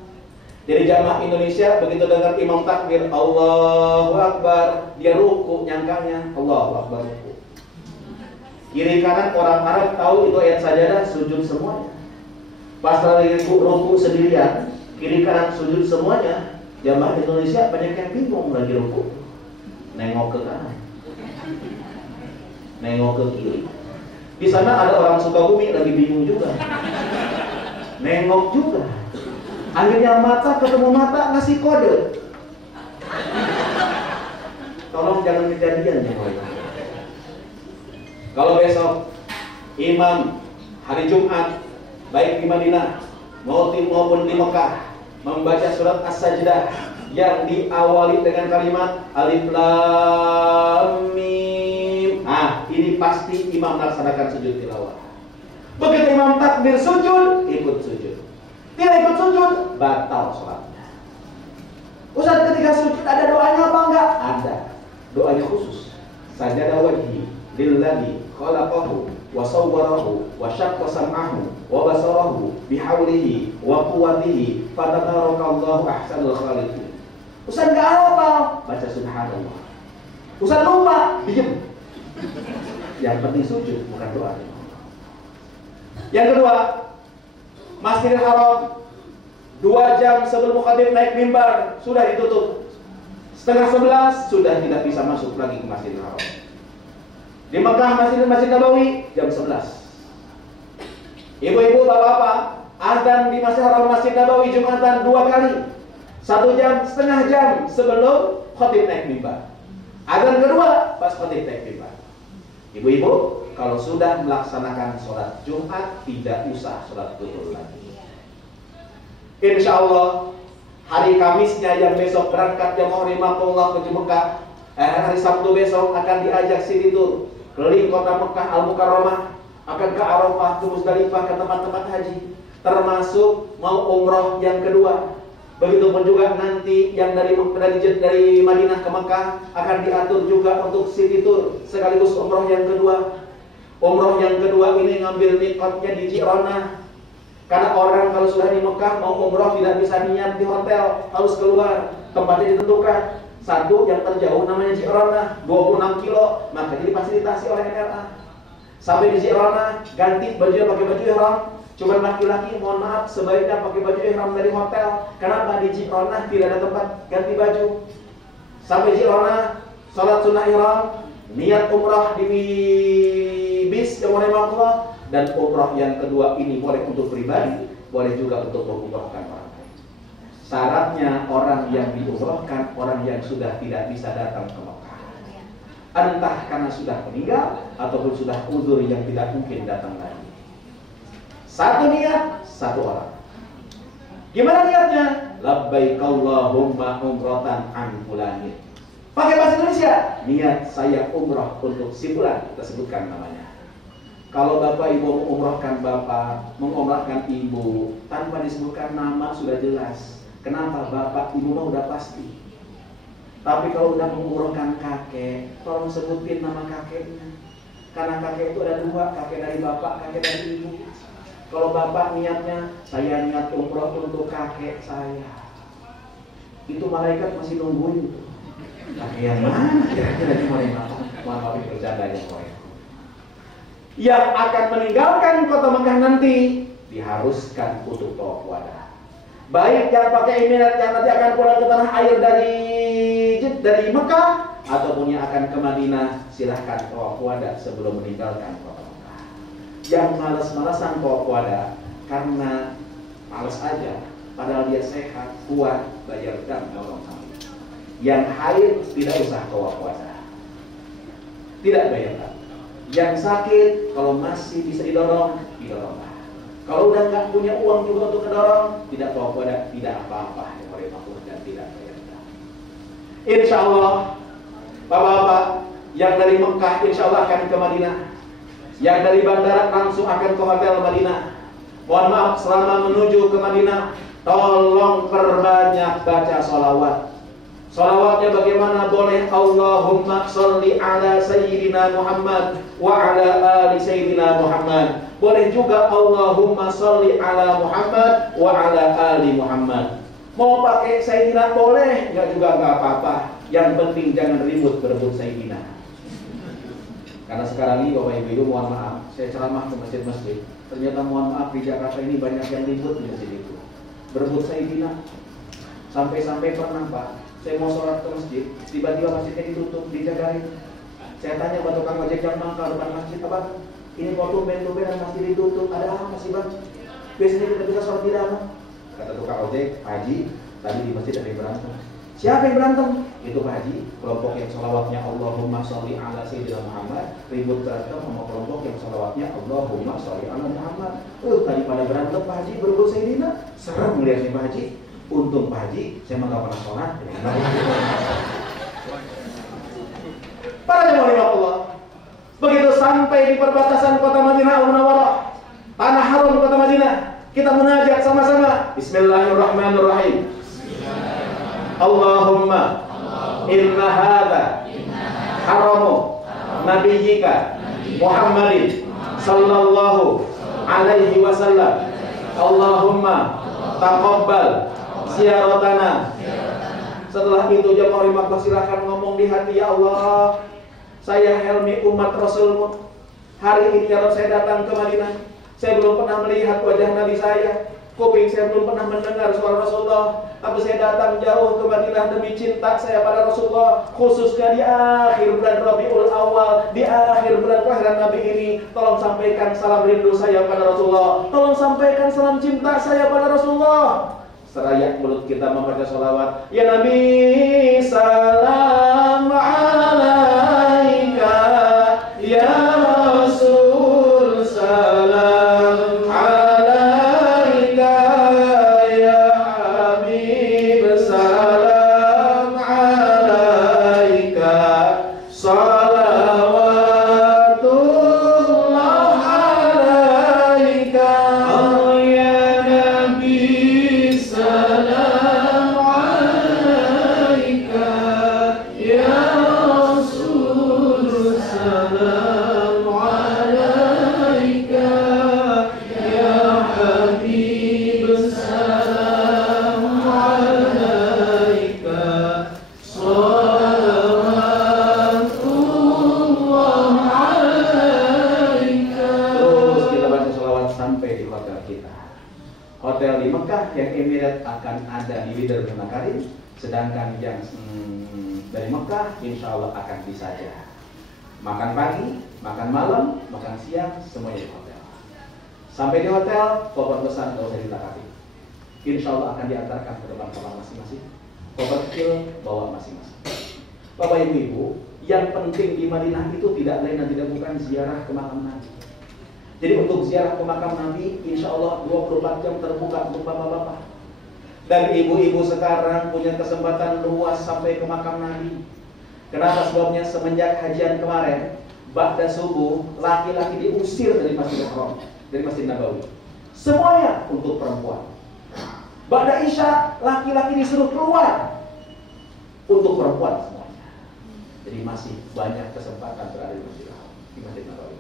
Jadi jamaah Indonesia begitu dengar imam takbir Allahu Akbar, dia ruku, nyangkanya Allahu Akbar ruku. Kiri kanan orang Arab tahu itu ayat sajadah, sujud semuanya. Pas lagi ruku sendirian, kiri kanan sujud semuanya. Jamaah Indonesia banyak yang bingung lagi ruku. Nengok ke kanan, nengok ke kiri. Di sana ada orang Sukabumi lagi bingung juga, nengok juga. Akhirnya mata ketemu mata ngasih kode. Tolong jangan kejadian ya. Kalau besok imam hari Jumat baik di Madinah maupun di Mekah membaca surat As-Sajdah yang diawali dengan kalimat Alif Lam Mim. Ini pasti imam melaksanakan sujud tilawah. Begitu imam takbir sujud, ikut sujud. Tidak ikut sujud, batal sholatnya. Ustaz, ketika sujud ada doanya apa enggak? Ada. Doanya khusus. Sajada wajhi lillazi khalaqahu wa sawwarahu wa syaqqa sam'ahu wa basarahu bihaulihi wa quwwatihi fatabarakallahu ahsanul khaliqin. Ustaz enggak apa, baca subhanallah. Ustaz lupa, diam. Yang penting sujud, bukan doa. Yang kedua, Masjidil Haram 2 jam sebelum khatib naik mimbar sudah ditutup. Setengah 11 sudah tidak bisa masuk lagi ke Masjidil Haram. Di Mekah Masjid Nabawi jam 11. Ibu-ibu, bapak-bapak, azan di Masjidil Haram Masjid Nabawi Jumatan 2 kali. 1 jam, setengah jam sebelum khatib naik mimbar. Azan kedua pas khatib naik mimbar. Ibu-ibu, kalau sudah melaksanakan sholat Jumat, tidak usah sholat zuhur lagi. Insya Allah hari Kamisnya yang besok berangkat jamaah rahimahullah ke Mekah, hari Sabtu besok akan diajak city tour keliling kota Mekah Al-Mukarramah, akan ke Arafah, ke Musdalifah, ke tempat-tempat haji, termasuk mau umroh yang kedua. Begitupun juga nanti yang dari Madinah ke Mekah akan diatur juga untuk city tour sekaligus umroh yang kedua. Umroh yang kedua ini ngambil miqatnya di Ji'rana. Karena orang kalau sudah di Mekah mau umroh tidak bisa niat di hotel, harus keluar, tempatnya ditentukan. Satu yang terjauh namanya Ji'rana, 26 kilo, maka difasilitasi oleh NRA. Sampai di Ji'rana, ganti bajunya pakai baju ihram. Cuma laki-laki, mohon maaf, sebaiknya pakai baju ihram dari hotel. Kenapa? Di Ji'rana tidak ada tempat ganti baju. Sampai Ji'rana, salat sunnah ihram, niat umrah di bis yang oleh Allah. Dan umrah yang kedua ini boleh untuk pribadi, boleh juga untuk mengumrahkan orang lain. Syaratnya orang yang diumrahkan, orang yang sudah tidak bisa datang ke Mekah. Entah karena sudah meninggal, ataupun sudah uzur yang tidak mungkin datang lagi. Satu niat, satu orang. Gimana niatnya? Labbaik Allahumma umratan an fulanin. Pakai bahasa Indonesia, niat saya umrah untuk si fulan, kita sebutkan namanya. Kalau bapak ibu mengumrahkan bapak, mengumrahkan ibu, tanpa disebutkan nama sudah jelas. Kenapa? Bapak ibu mah udah pasti. Tapi kalau udah mengumrahkan kakek, tolong sebutin nama kakeknya. Karena kakek itu ada 2, kakek dari bapak, kakek dari ibu. Kalau bapak niatnya, saya niat umroh untuk kakek saya, itu malaikat masih nungguin tuh. Kakek yang mana? Kira-kira di mana? Maaf bercandanya kowe. Yang akan meninggalkan kota Mekah nanti diharuskan untuk tawaf wadah. Baik yang pakai emirat yang nanti akan pulang ke tanah air dari Mekah, ataupun yang akan ke Madinah, silahkan tawaf wadah sebelum meninggalkan kota Mekah. Yang malas-malasan tawaf wadah karena malas aja, padahal dia sehat, kuat, bayar dam orang kami. Yang haid tidak usah tawaf wadah, tidak bayar dam. Yang sakit kalau masih bisa didoronglah. Kalau udah nggak punya uang juga untuk mendorong, tidak tawaf wadah, tidak apa-apa yang oleh makhluk dan tidak bayar dam. Insya Allah, bapak-bapak yang dari Mekah insya Allah akan ke Madinah, yang dari bandara langsung akan ke hotel Madinah. Mohon maaf, selama menuju ke Madinah, tolong perbanyak baca sholawat. Sholawatnya bagaimana? Boleh Allahumma sholli ala Sayyidina Muhammad wa ala ali Sayyidina Muhammad. Boleh juga Allahumma sholli ala Muhammad wa ala ali Muhammad. Mau pakai Sayyidina boleh, enggak juga enggak apa-apa. Yang penting jangan ribut berebut Sayyidina. Karena sekarang ini Bapak Ibu mohon maaf, saya ceramah ke masjid-masjid. Ternyata mohon maaf di Jakarta ini banyak yang ribut di masjid itu. Berebut Sayyidina. Sampai-sampai pernah Pak, saya mau sholat ke masjid, tiba-tiba masjidnya ditutup, dijagain. Saya tanya buat tukang ojek yang mangkal depan masjid, Abang, ini kok tumben-tumbenan masjid ditutup, ada apa sih Bang? Biasanya kita bisa sholat di dalam. Kata tukang ojek, Pak Haji, tadi di masjid ada yang berantem. Siapa yang berantem? Itu Pak Haji, kelompok yang sholawatnya Allahumma sholli ala sayyidina Muhammad ribut berantem sama kelompok yang sholawatnya Allahumma sholli ala Muhammad. Tadi pada berantem Pak Haji berebut Sayyidina. Serem melihatnya Pak Haji. Untung Pak Haji, saya mah gak pernah sholat. Para jemaah Allah, begitu sampai di perbatasan kota Madinah Al-Munawwarah, tanah haram kota Madinah, kita munajat sama-sama. Bismillahirrahmanirrahim. Allahumma inna hadha haramu nabiyyika Muhammadin sallallahu alaihi wasallam. Allahumma taqabbal ziyaratana. Setelah itu jemaah Makkah silakan ngomong di hati, ya Allah, saya helmi umat Rasulmu. Hari ini ya Rabb saya datang ke Madinah. Saya belum pernah melihat wajah Nabi saya. Kuping saya belum pernah mendengar suara Rasulullah. Tapi saya datang jauh ke Madinah demi cinta saya pada Rasulullah. Khususnya di akhir bulan Rabiul Awal, di akhir bulan kelahiran Nabi ini. Tolong sampaikan salam rindu saya pada Rasulullah. Tolong sampaikan salam cinta saya pada Rasulullah. Seraya mulut kita membaca sholawat. Ya Nabi, salam alaika. Ya Rasul, salam alaika. Ya Habib, salam alaika. Salawatullah alaika. Oh ya Nabi, salam alaika. Ya Rasul, salam alaika. Ya Habib, salam alaika. Salawatullah alaika. Terus kita baca sholawat sampai di hotel kita. Hotel di Mekah yang Emirat akan ada di Bidar Karim, sedangkan yang dari Mekah insya Allah akan disajah. Makan pagi, makan malam, makan siang, semuanya di hotel. Sampai di hotel, koper besar gak usah dilengkapi. Insya Allah akan diantarkan ke depan kamar masing-masing. Koper kecil bawa masing-masing. Bapak Ibu, yang penting di Madinah itu tidak lain dan tidak bukan ziarah ke makam Nabi. Jadi untuk ziarah ke makam Nabi, insya Allah 24 jam terbuka untuk bapak-bapak. Dan ibu-ibu sekarang punya kesempatan luas sampai ke makam Nabi. Kenapa? Sebabnya semenjak hajian kemarin, ba'da subuh, laki-laki diusir dari Masjidil Haram, dari Masjid Nabawi. Semuanya untuk perempuan. Ba'da Isya, laki-laki disuruh keluar untuk perempuan semuanya. Jadi masih banyak kesempatan berada di Masjidil Haram, di Masjid Nabawi.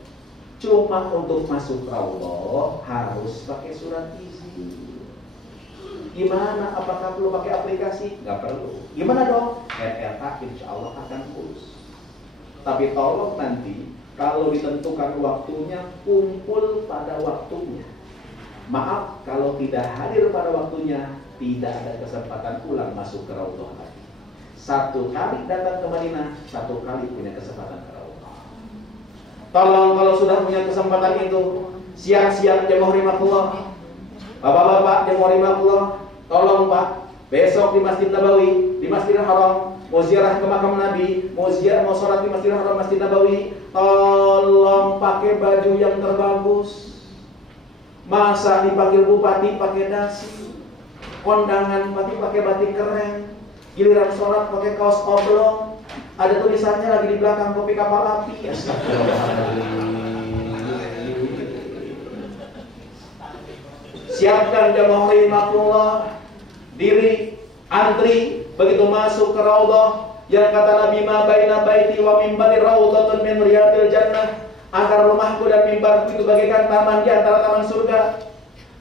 Cuma untuk masuk Raudhah harus pakai surat izin. Gimana? Apakah perlu pakai aplikasi? Nggak perlu. Gimana dong? RRA insya Allah akan urus. Tapi tolong nanti kalau ditentukan waktunya, kumpul pada waktunya. Maaf kalau tidak hadir pada waktunya, tidak ada kesempatan ulang masuk ke Raudhah lagi. Satu kali datang ke Madinah, satu kali punya kesempatan ke Raudhah. Tolong kalau sudah punya kesempatan itu, siang-siang jemaah rahimakumullah, bapak-bapak jemaah rahimakumullah, tolong Pak, besok di Masjid Nabawi, di Masjidil Haram, mau ziarah ke makam Nabi, mau sholat di Masjidil Haram, Masjid Nabawi, tolong pakai baju yang terbagus. Masa dipanggil bupati pakai dasi, kondangan pakai batik keren, giliran sholat pakai kaos oblong, ada tulisannya lagi di belakang kopi kapal api. Siapkan jamaah rahimakumullah diri, antri, begitu masuk ke Raudhah yang kata Nabi ma baina baiti wa mimbari raudhatun min riyadil jannah, antara rumahku dan mimbarku itu bagaikan taman di antara taman surga.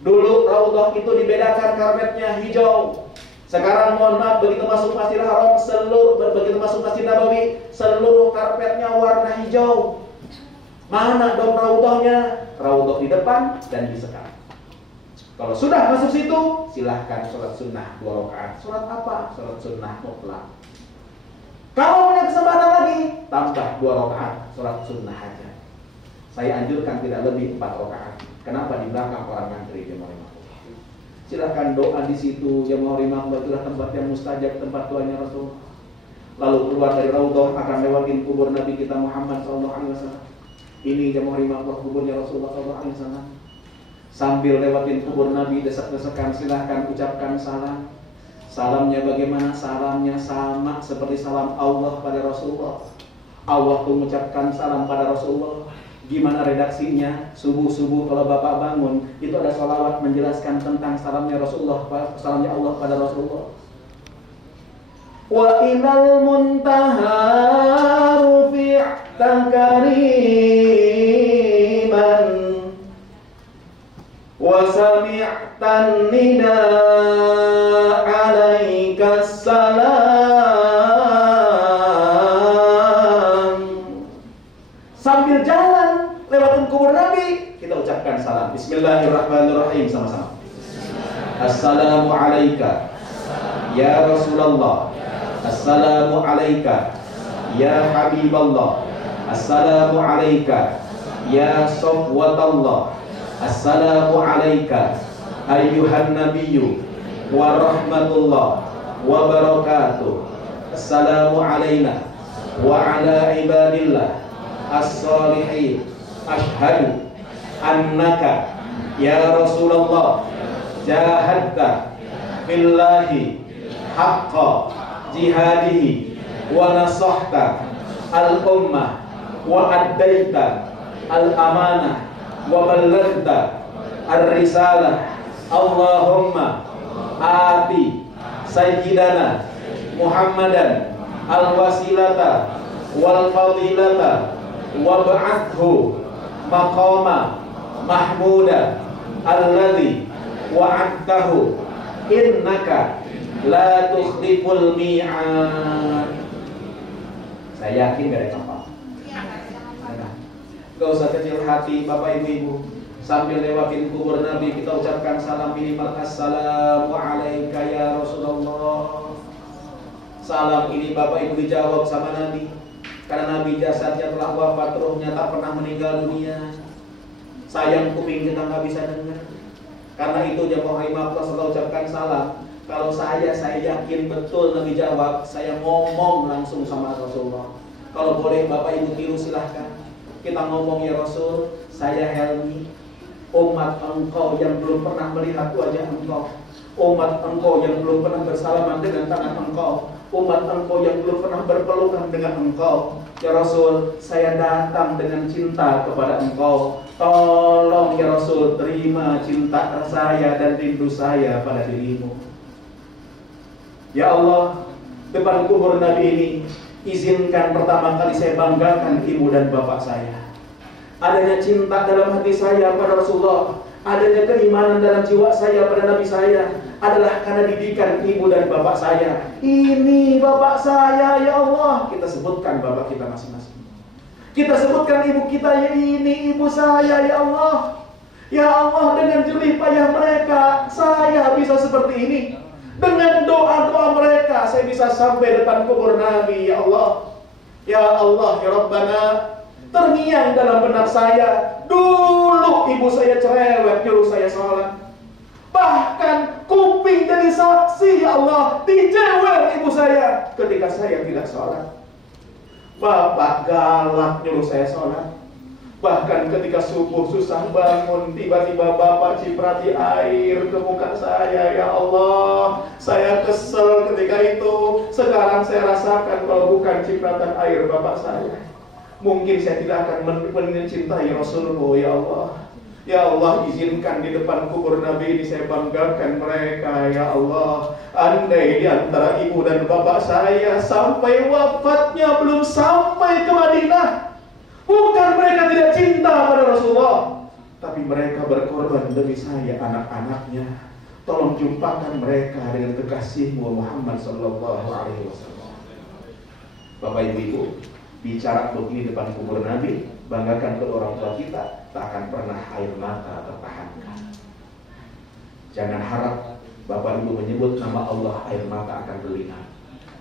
Dulu Raudhah itu dibedakan karpetnya hijau. Sekarang mohon maaf, begitu masuk Masjidil Haram, begitu masuk Masjid Nabawi, seluruh karpetnya warna hijau. Mana dok raudhahnya? Raudhah di depan dan di sekam. Kalau sudah masuk situ, silahkan sholat sunnah 2 rakaat. Sholat apa? Sholat sunnah mutlak. Kalau punya kesempatan lagi, tambah 2 rakaat, sholat sunnah aja. Saya anjurkan tidak lebih 4 rakaat. Kenapa? Di belakang orang ngantri jemaah rahimahullah. Silahkan doa di situ, jemaah rahimahullah, itulah tempat yang mustajab, tempat doanya Rasul. Lalu keluar dari raudhah akan lewatin kubur Nabi kita Muhammad SAW. Ini jemaah rahimahullah kuburnya Rasulullah SAW. Sambil lewatin kubur Nabi, desak-desakan, silahkan ucapkan salam. Salamnya bagaimana? Salamnya sama seperti salam Allah pada Rasulullah. Allah tuh mengucapkan salam pada Rasulullah. Gimana redaksinya? Subuh-subuh kalau Bapak bangun, itu ada sholawat menjelaskan tentang salamnya Rasulullah, salamnya Allah pada Rasulullah. Wa ilal muntaha rufi'ta kariman wa sami'tan nidaa alaika salam. Sambil jalan lewatin kubur Nabi, kita ucapkan salam. Bismillahirrahmanirrahim sama-sama. Assalamu alayka ya Rasulullah. Assalamu alayka ya Habiballah. Assalamu alayka ya Safwatallah. Assalamu alayka ayyuhan nabiyyu wa rahmatullah wa barakatuh. Assalamu alayna wa ala ibadillah as-salihin. Ashhadu annaka ya Rasulullah jahadta billahi haqqa jihadihi wa nasahta al-ummah wa addaita al-amanah wa ballaghta ar-risalah. Allahumma ati sayyidana Muhammadan al-wasilata wal fadilata wa ba'athu maqama mahmuda alladhi wa'adtahu innaka la tukhliful mi'ad. Saya yakin gak ada apa. Gak usah kecil hati Bapak Ibu. Sambil lewatin kubur Nabi, kita ucapkan salam minimal. Assalamu alayka ya Rasulullah. Salam ini Bapak Ibu dijawab sama Nabi, karena Nabi jasadnya telah wafat, ruhnya tak pernah meninggal dunia. Sayang kuping kita gak bisa dengar. Karena itu jemaah rahimahullah selalu ucapkan salam. Kalau saya yakin betul Nabi jawab, saya ngomong langsung sama Rasulullah. Kalau boleh Bapak Ibu tiru silahkan. Kita ngomong, ya Rasul, saya Helmi, umat engkau yang belum pernah melihat wajah engkau, umat engkau yang belum pernah bersalaman dengan tangan engkau, umat engkau yang belum pernah berpelukan dengan engkau. Ya Rasul, saya datang dengan cinta kepada engkau. Tolong ya Rasul, terima cinta saya dan rindu saya pada dirimu. Ya Allah, depan kubur Nabi ini, izinkan pertama kali saya banggakan ibu dan bapak saya. Adanya cinta dalam hati saya pada Rasulullah, adanya keimanan dalam jiwa saya pada Nabi saya, adalah karena didikan ibu dan bapak saya. Ini bapak saya, ya Allah. Kita sebutkan bapak kita masing-masing. Kita sebutkan ibu kita, ya ini ibu saya, ya Allah. Ya Allah, dengan jerih payah mereka, saya bisa seperti ini. Dengan doa-doa mereka, saya bisa sampai depan kubur Nabi, ya Allah. Ya Allah, ya Rabbana, terngiang dalam benak saya, dulu ibu saya cerewet nyuruh saya sholat. Bahkan kuping jadi saksi, ya Allah, dijewer ibu saya ketika saya tidak sholat. Bapak galak nyuruh saya sholat. Bahkan ketika subuh susah bangun, tiba-tiba Bapak ciprati air ke muka saya. Ya Allah, saya kesel ketika itu. Sekarang saya rasakan kalau bukan cipratan air Bapak saya, mungkin saya tidak akan mencintai Rasulullah. Ya Allah, ya Allah, izinkan di depan kubur Nabi ini saya banggakan mereka. Ya Allah, andai di antara ibu dan bapak saya sampai wafatnya belum sampai ke Madinah, bukan mereka tidak cinta pada Rasulullah, tapi mereka berkorban demi saya, anak-anaknya. Tolong jumpakan mereka dengan kekasihmu Muhammad sallallahu alaihi wasallam. Bapak Ibu, bicara begini depan kubur Nabi, banggakan kedua orang tua kita, tak akan pernah air mata tertahankan. Jangan harap Bapak Ibu menyebut nama Allah, air mata akan berlinang,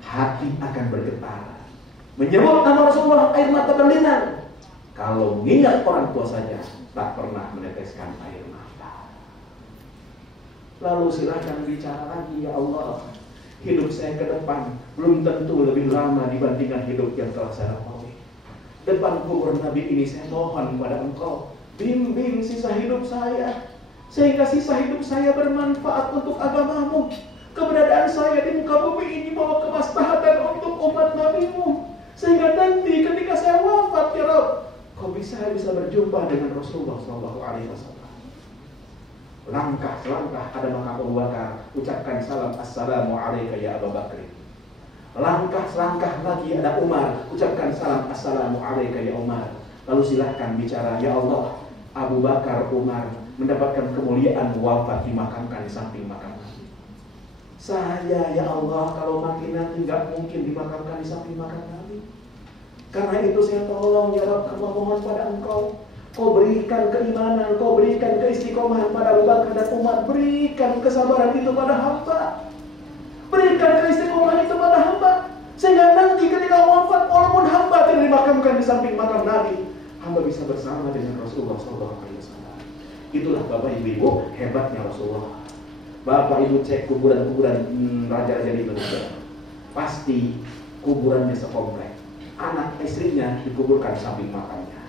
hati akan bergetar. Menyebut nama Rasulullah, air mata berlinang. Kalau mengingat orang tua saja, tak pernah meneteskan air mata. Lalu silakan bicara lagi, ya Allah, hidup saya ke depan belum tentu lebih lama dibandingkan hidup yang telah saya lalui. Depan kubur Nabi ini saya mohon kepada Engkau, bimbing sisa hidup saya, sehingga sisa hidup saya bermanfaat untuk agamamu. Keberadaan saya di muka bumi ini bawa kemaslahatan untuk umat Nabi-Mu, sehingga nanti ketika saya wafat, ya Rabb, Kau bisa berjumpa dengan Rasulullah SAW. Langkah selangkah ada makam Abu Bakar, ucapkan salam, assalamu alayka ya Abu Bakr. Langkah selangkah lagi ada Umar, ucapkan salam, assalamu alayka ya Umar. Lalu silahkan bicara, ya Allah, Abu Bakar, Umar mendapatkan kemuliaan wafat dimakamkan di samping makam Nabi. Saya, ya Allah, kalau mati nanti nggak mungkin dimakamkan di samping makam Nabi. Karena itu saya tolong, ya Rabb, mohon pada Engkau, Kau berikan keimanan, Kau berikan keistiqomahan pada Abu Bakar dan Umar. Berikan kesabaran itu pada hamba, berikan keistiqomahan itu pada hamba, sehingga nanti ketika wafat, walaupun hamba tidak dimakamkan di samping makam Nabi, hamba bisa bersama dengan Rasulullah SAW. Itulah Bapak Ibu hebatnya Rasulullah. Bapak Ibu cek kuburan-kuburan raja-raja di Indonesia, pasti kuburannya sekomplek. Anak istrinya dikuburkan di samping makamnya.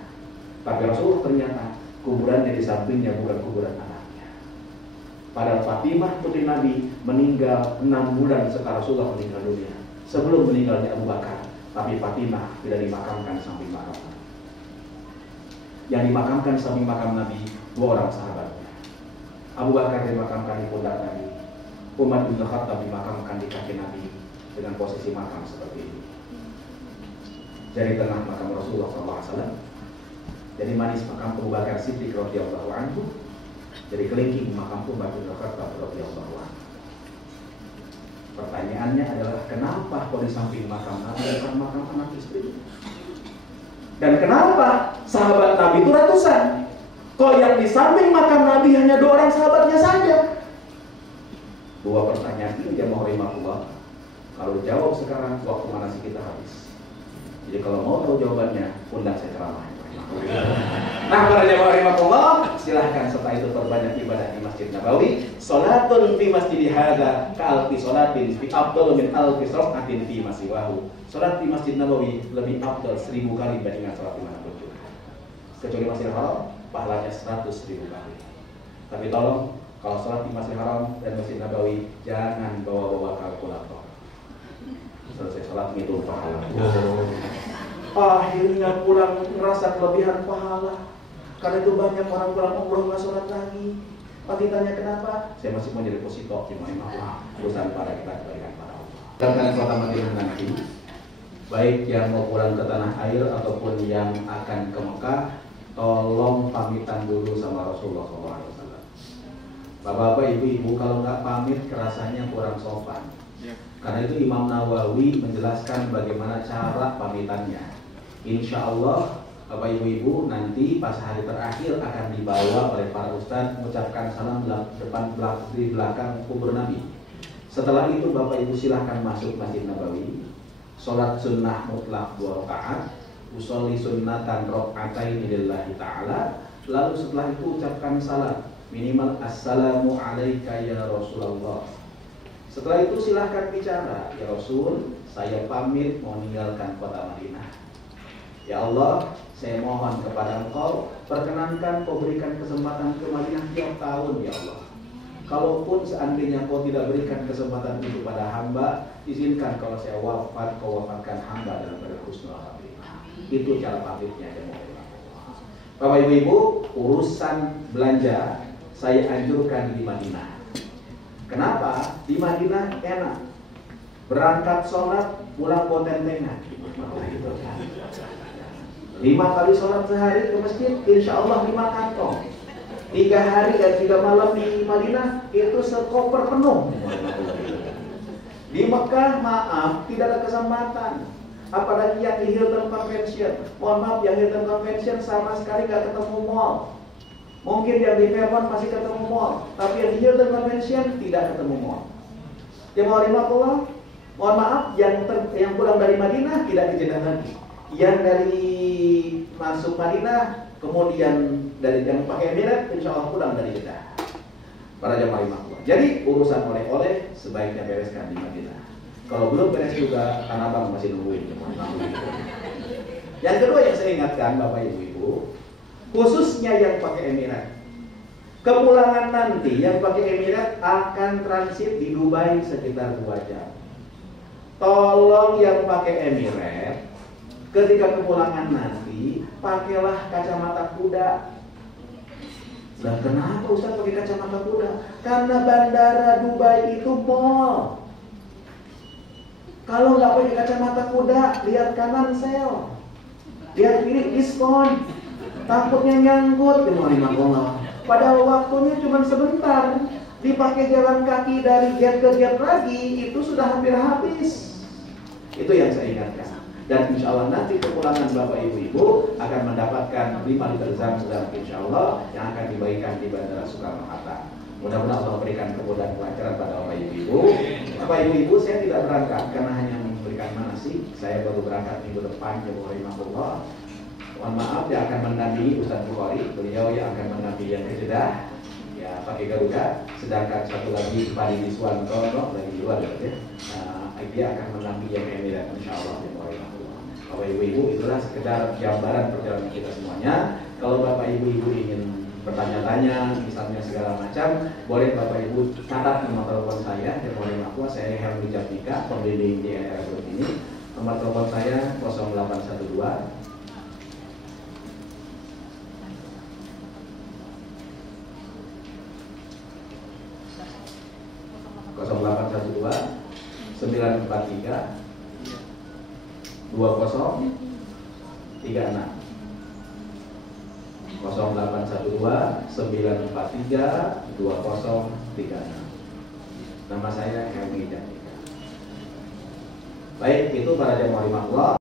Tapi Rasulullah ternyata kuburannya di sampingnya bukan kuburan anaknya. Padahal Fatimah putri Nabi meninggal 6 bulan setelah Rasulullah meninggal dunia, sebelum meninggalnya Abu Bakar. Tapi Fatimah tidak dimakamkan di samping makam Nabi. Yang dimakamkan di samping makam Nabi 2 orang sahabatnya. Abu Bakar dimakamkan di pundak Nabi, Umar bin Khattab dimakamkan di kaki Nabi dengan posisi makam seperti ini. Jadi tengah makam Rasulullah SAW, jadi manis makam Abu Bakar Siddiq radhiyallahu anhu, jadi kelingking makam Umar bin Khattab radhiyallahu anhu. Pertanyaannya adalah, kenapa kok di samping makam Nabi bukan makam anak istri? Dan kenapa sahabat Nabi itu ratusan? Kok yang di samping makam Nabi hanya 2 orang sahabatnya saja? 2 pertanyaan ini jamaah rahimahullah. Kalau jawab sekarang, waktu manasik kita habis. Jadi kalau mau tahu jawabannya, undang saya ceramah. Nah, para jamaah rahimahullah, silahkan setelah itu perbanyak ibadah di Masjid Nabawi. Salatun fi masjid hadza ka'alfi salatin fi afdalu min alfi rak'atin fi masiwahu. Salat di Masjid Nabawi lebih afdal 1000 kali dibandingkan salat di manapun juga. Kecuali Masjidil Haram, pahalanya 100.000 kali. Tapi tolong, kalau salat di Masjidil Haram dan Masjid Nabawi, jangan bawa-bawa kalkulator. Selesai salat ngitung pahala. Akhirnya pulang merasa kelebihan pahala. Karena itu banyak orang pulang umroh nggak sholat lagi. Pasti tanya kenapa? Saya masih mau jadi deposito di Allah. Urusan para kita kembalikan pada Allah. Dan kota Madinah nanti, baik yang mau pulang ke tanah air ataupun yang akan ke Mekah, tolong pamitan dulu sama Rasulullah SAW. Bapak-bapak, ibu-ibu, kalau nggak pamit kerasanya kurang sopan. Karena itu Imam Nawawi menjelaskan bagaimana cara pamitannya. Insya Allah Bapak Ibu-Ibu nanti pas hari terakhir akan dibawa oleh para ustadz mengucapkan salam di belakang kubur Nabi. Setelah itu Bapak Ibu silahkan masuk Masjid Nabawi, sholat sunnah mutlak 2 rakaat, usolli sunnatan rok'ataini lillahi ta'ala. Lalu setelah itu ucapkan salam, minimal assalamu alaika ya Rasulullah. Setelah itu silahkan bicara, ya Rasul, saya pamit mau meninggalkan kota Madinah. Ya Allah, saya mohon kepada Engkau, perkenankan Kau berikan kesempatan ke Madinah tiap tahun, ya Allah. Kalaupun seandainya Kau tidak berikan kesempatan itu pada hamba, izinkan kalau saya wafat, Kau wafatkan hamba dalam keadaan husnul khatimah. Itu cara pamitnya, jemaah. Bapak Ibu, urusan belanja saya anjurkan di Madinah. Kenapa? Di Madinah enak. Berangkat sholat, pulang potentengan. 5 kali sholat sehari ke masjid, insya Allah 5 kantong. 3 hari dan 3 malam di Madinah, itu sekoper penuh. Di Mekah, maaf, tidak ada kesempatan. Apalagi yang di Hilton Convention. Mohon maaf, yang Hilton Convention sama sekali gak ketemu mall. Mungkin yang di Fairmont masih ketemu mall, tapi yang di Hilton Convention tidak ketemu mall. Jemaah rahimakumullah, mohon maaf, yang pulang dari Madinah tidak ke Jeddah lagi. Yang dari masuk Madinah, kemudian dari yang pakai Emirat, insya Allah pulang dari Jeddah. Para jemaah rahimakumullah. Jadi urusan oleh-oleh sebaiknya bereskan di Madinah. Kalau belum beres juga, kan abang masih nungguin. Yang kedua yang saya ingatkan Bapak Ibu-Ibu, khususnya yang pakai Emirat, kepulangan nanti yang pakai Emirat akan transit di Dubai sekitar 2 jam. Tolong yang pakai Emirat, ketika kepulangan nanti pakailah kacamata kuda. Lah kenapa Ustaz pakai kacamata kuda? Karena bandara Dubai itu mall. Kalau nggak pakai kacamata kuda, lihat kanan sel, lihat kiri diskon, takutnya nyangkut. Padahal waktunya cuma sebentar. Dipakai jalan kaki dari gate ke gate lagi, itu sudah hampir habis. Itu yang saya ingatkan. Dan insya Allah nanti kepulangan Bapak Ibu-Ibu akan mendapatkan 5 liter zam-zam insya Allah yang akan dibagikan di Bandara Soekarno-Hatta. Mudah-mudahan Allah berikan kemudahan kelancaran pada Bapak Ibu-Ibu. Bapak Ibu-Ibu, saya tidak berangkat karena hanya memberikan manasik. Saya baru berangkat minggu depan ke Rahimahullah. Mohon maaf, dia akan mendampingi Ustaz Bukhari. Beliau yang akan mendampingi yang ke Jeddah, ya pakai Garuda. Sedangkan satu lagi Pak Diswanto dari luar ya. Dia akan mendampingi yang Emirat insya Allah. Bapak Ibu-Ibu, itulah sekedar gambaran perjalanan kita semuanya. Kalau Bapak Ibu-Ibu ingin bertanya-tanya, misalnya segala macam, boleh Bapak Ibu catat nomor telepon saya. Saya Helmi Jafika, pembimbing di era grup ini. Nomor telepon saya 0812 943 2036 0812 943 2036. Nama saya Helmi Jafika. Baik, itu para jemaah rahimahullah.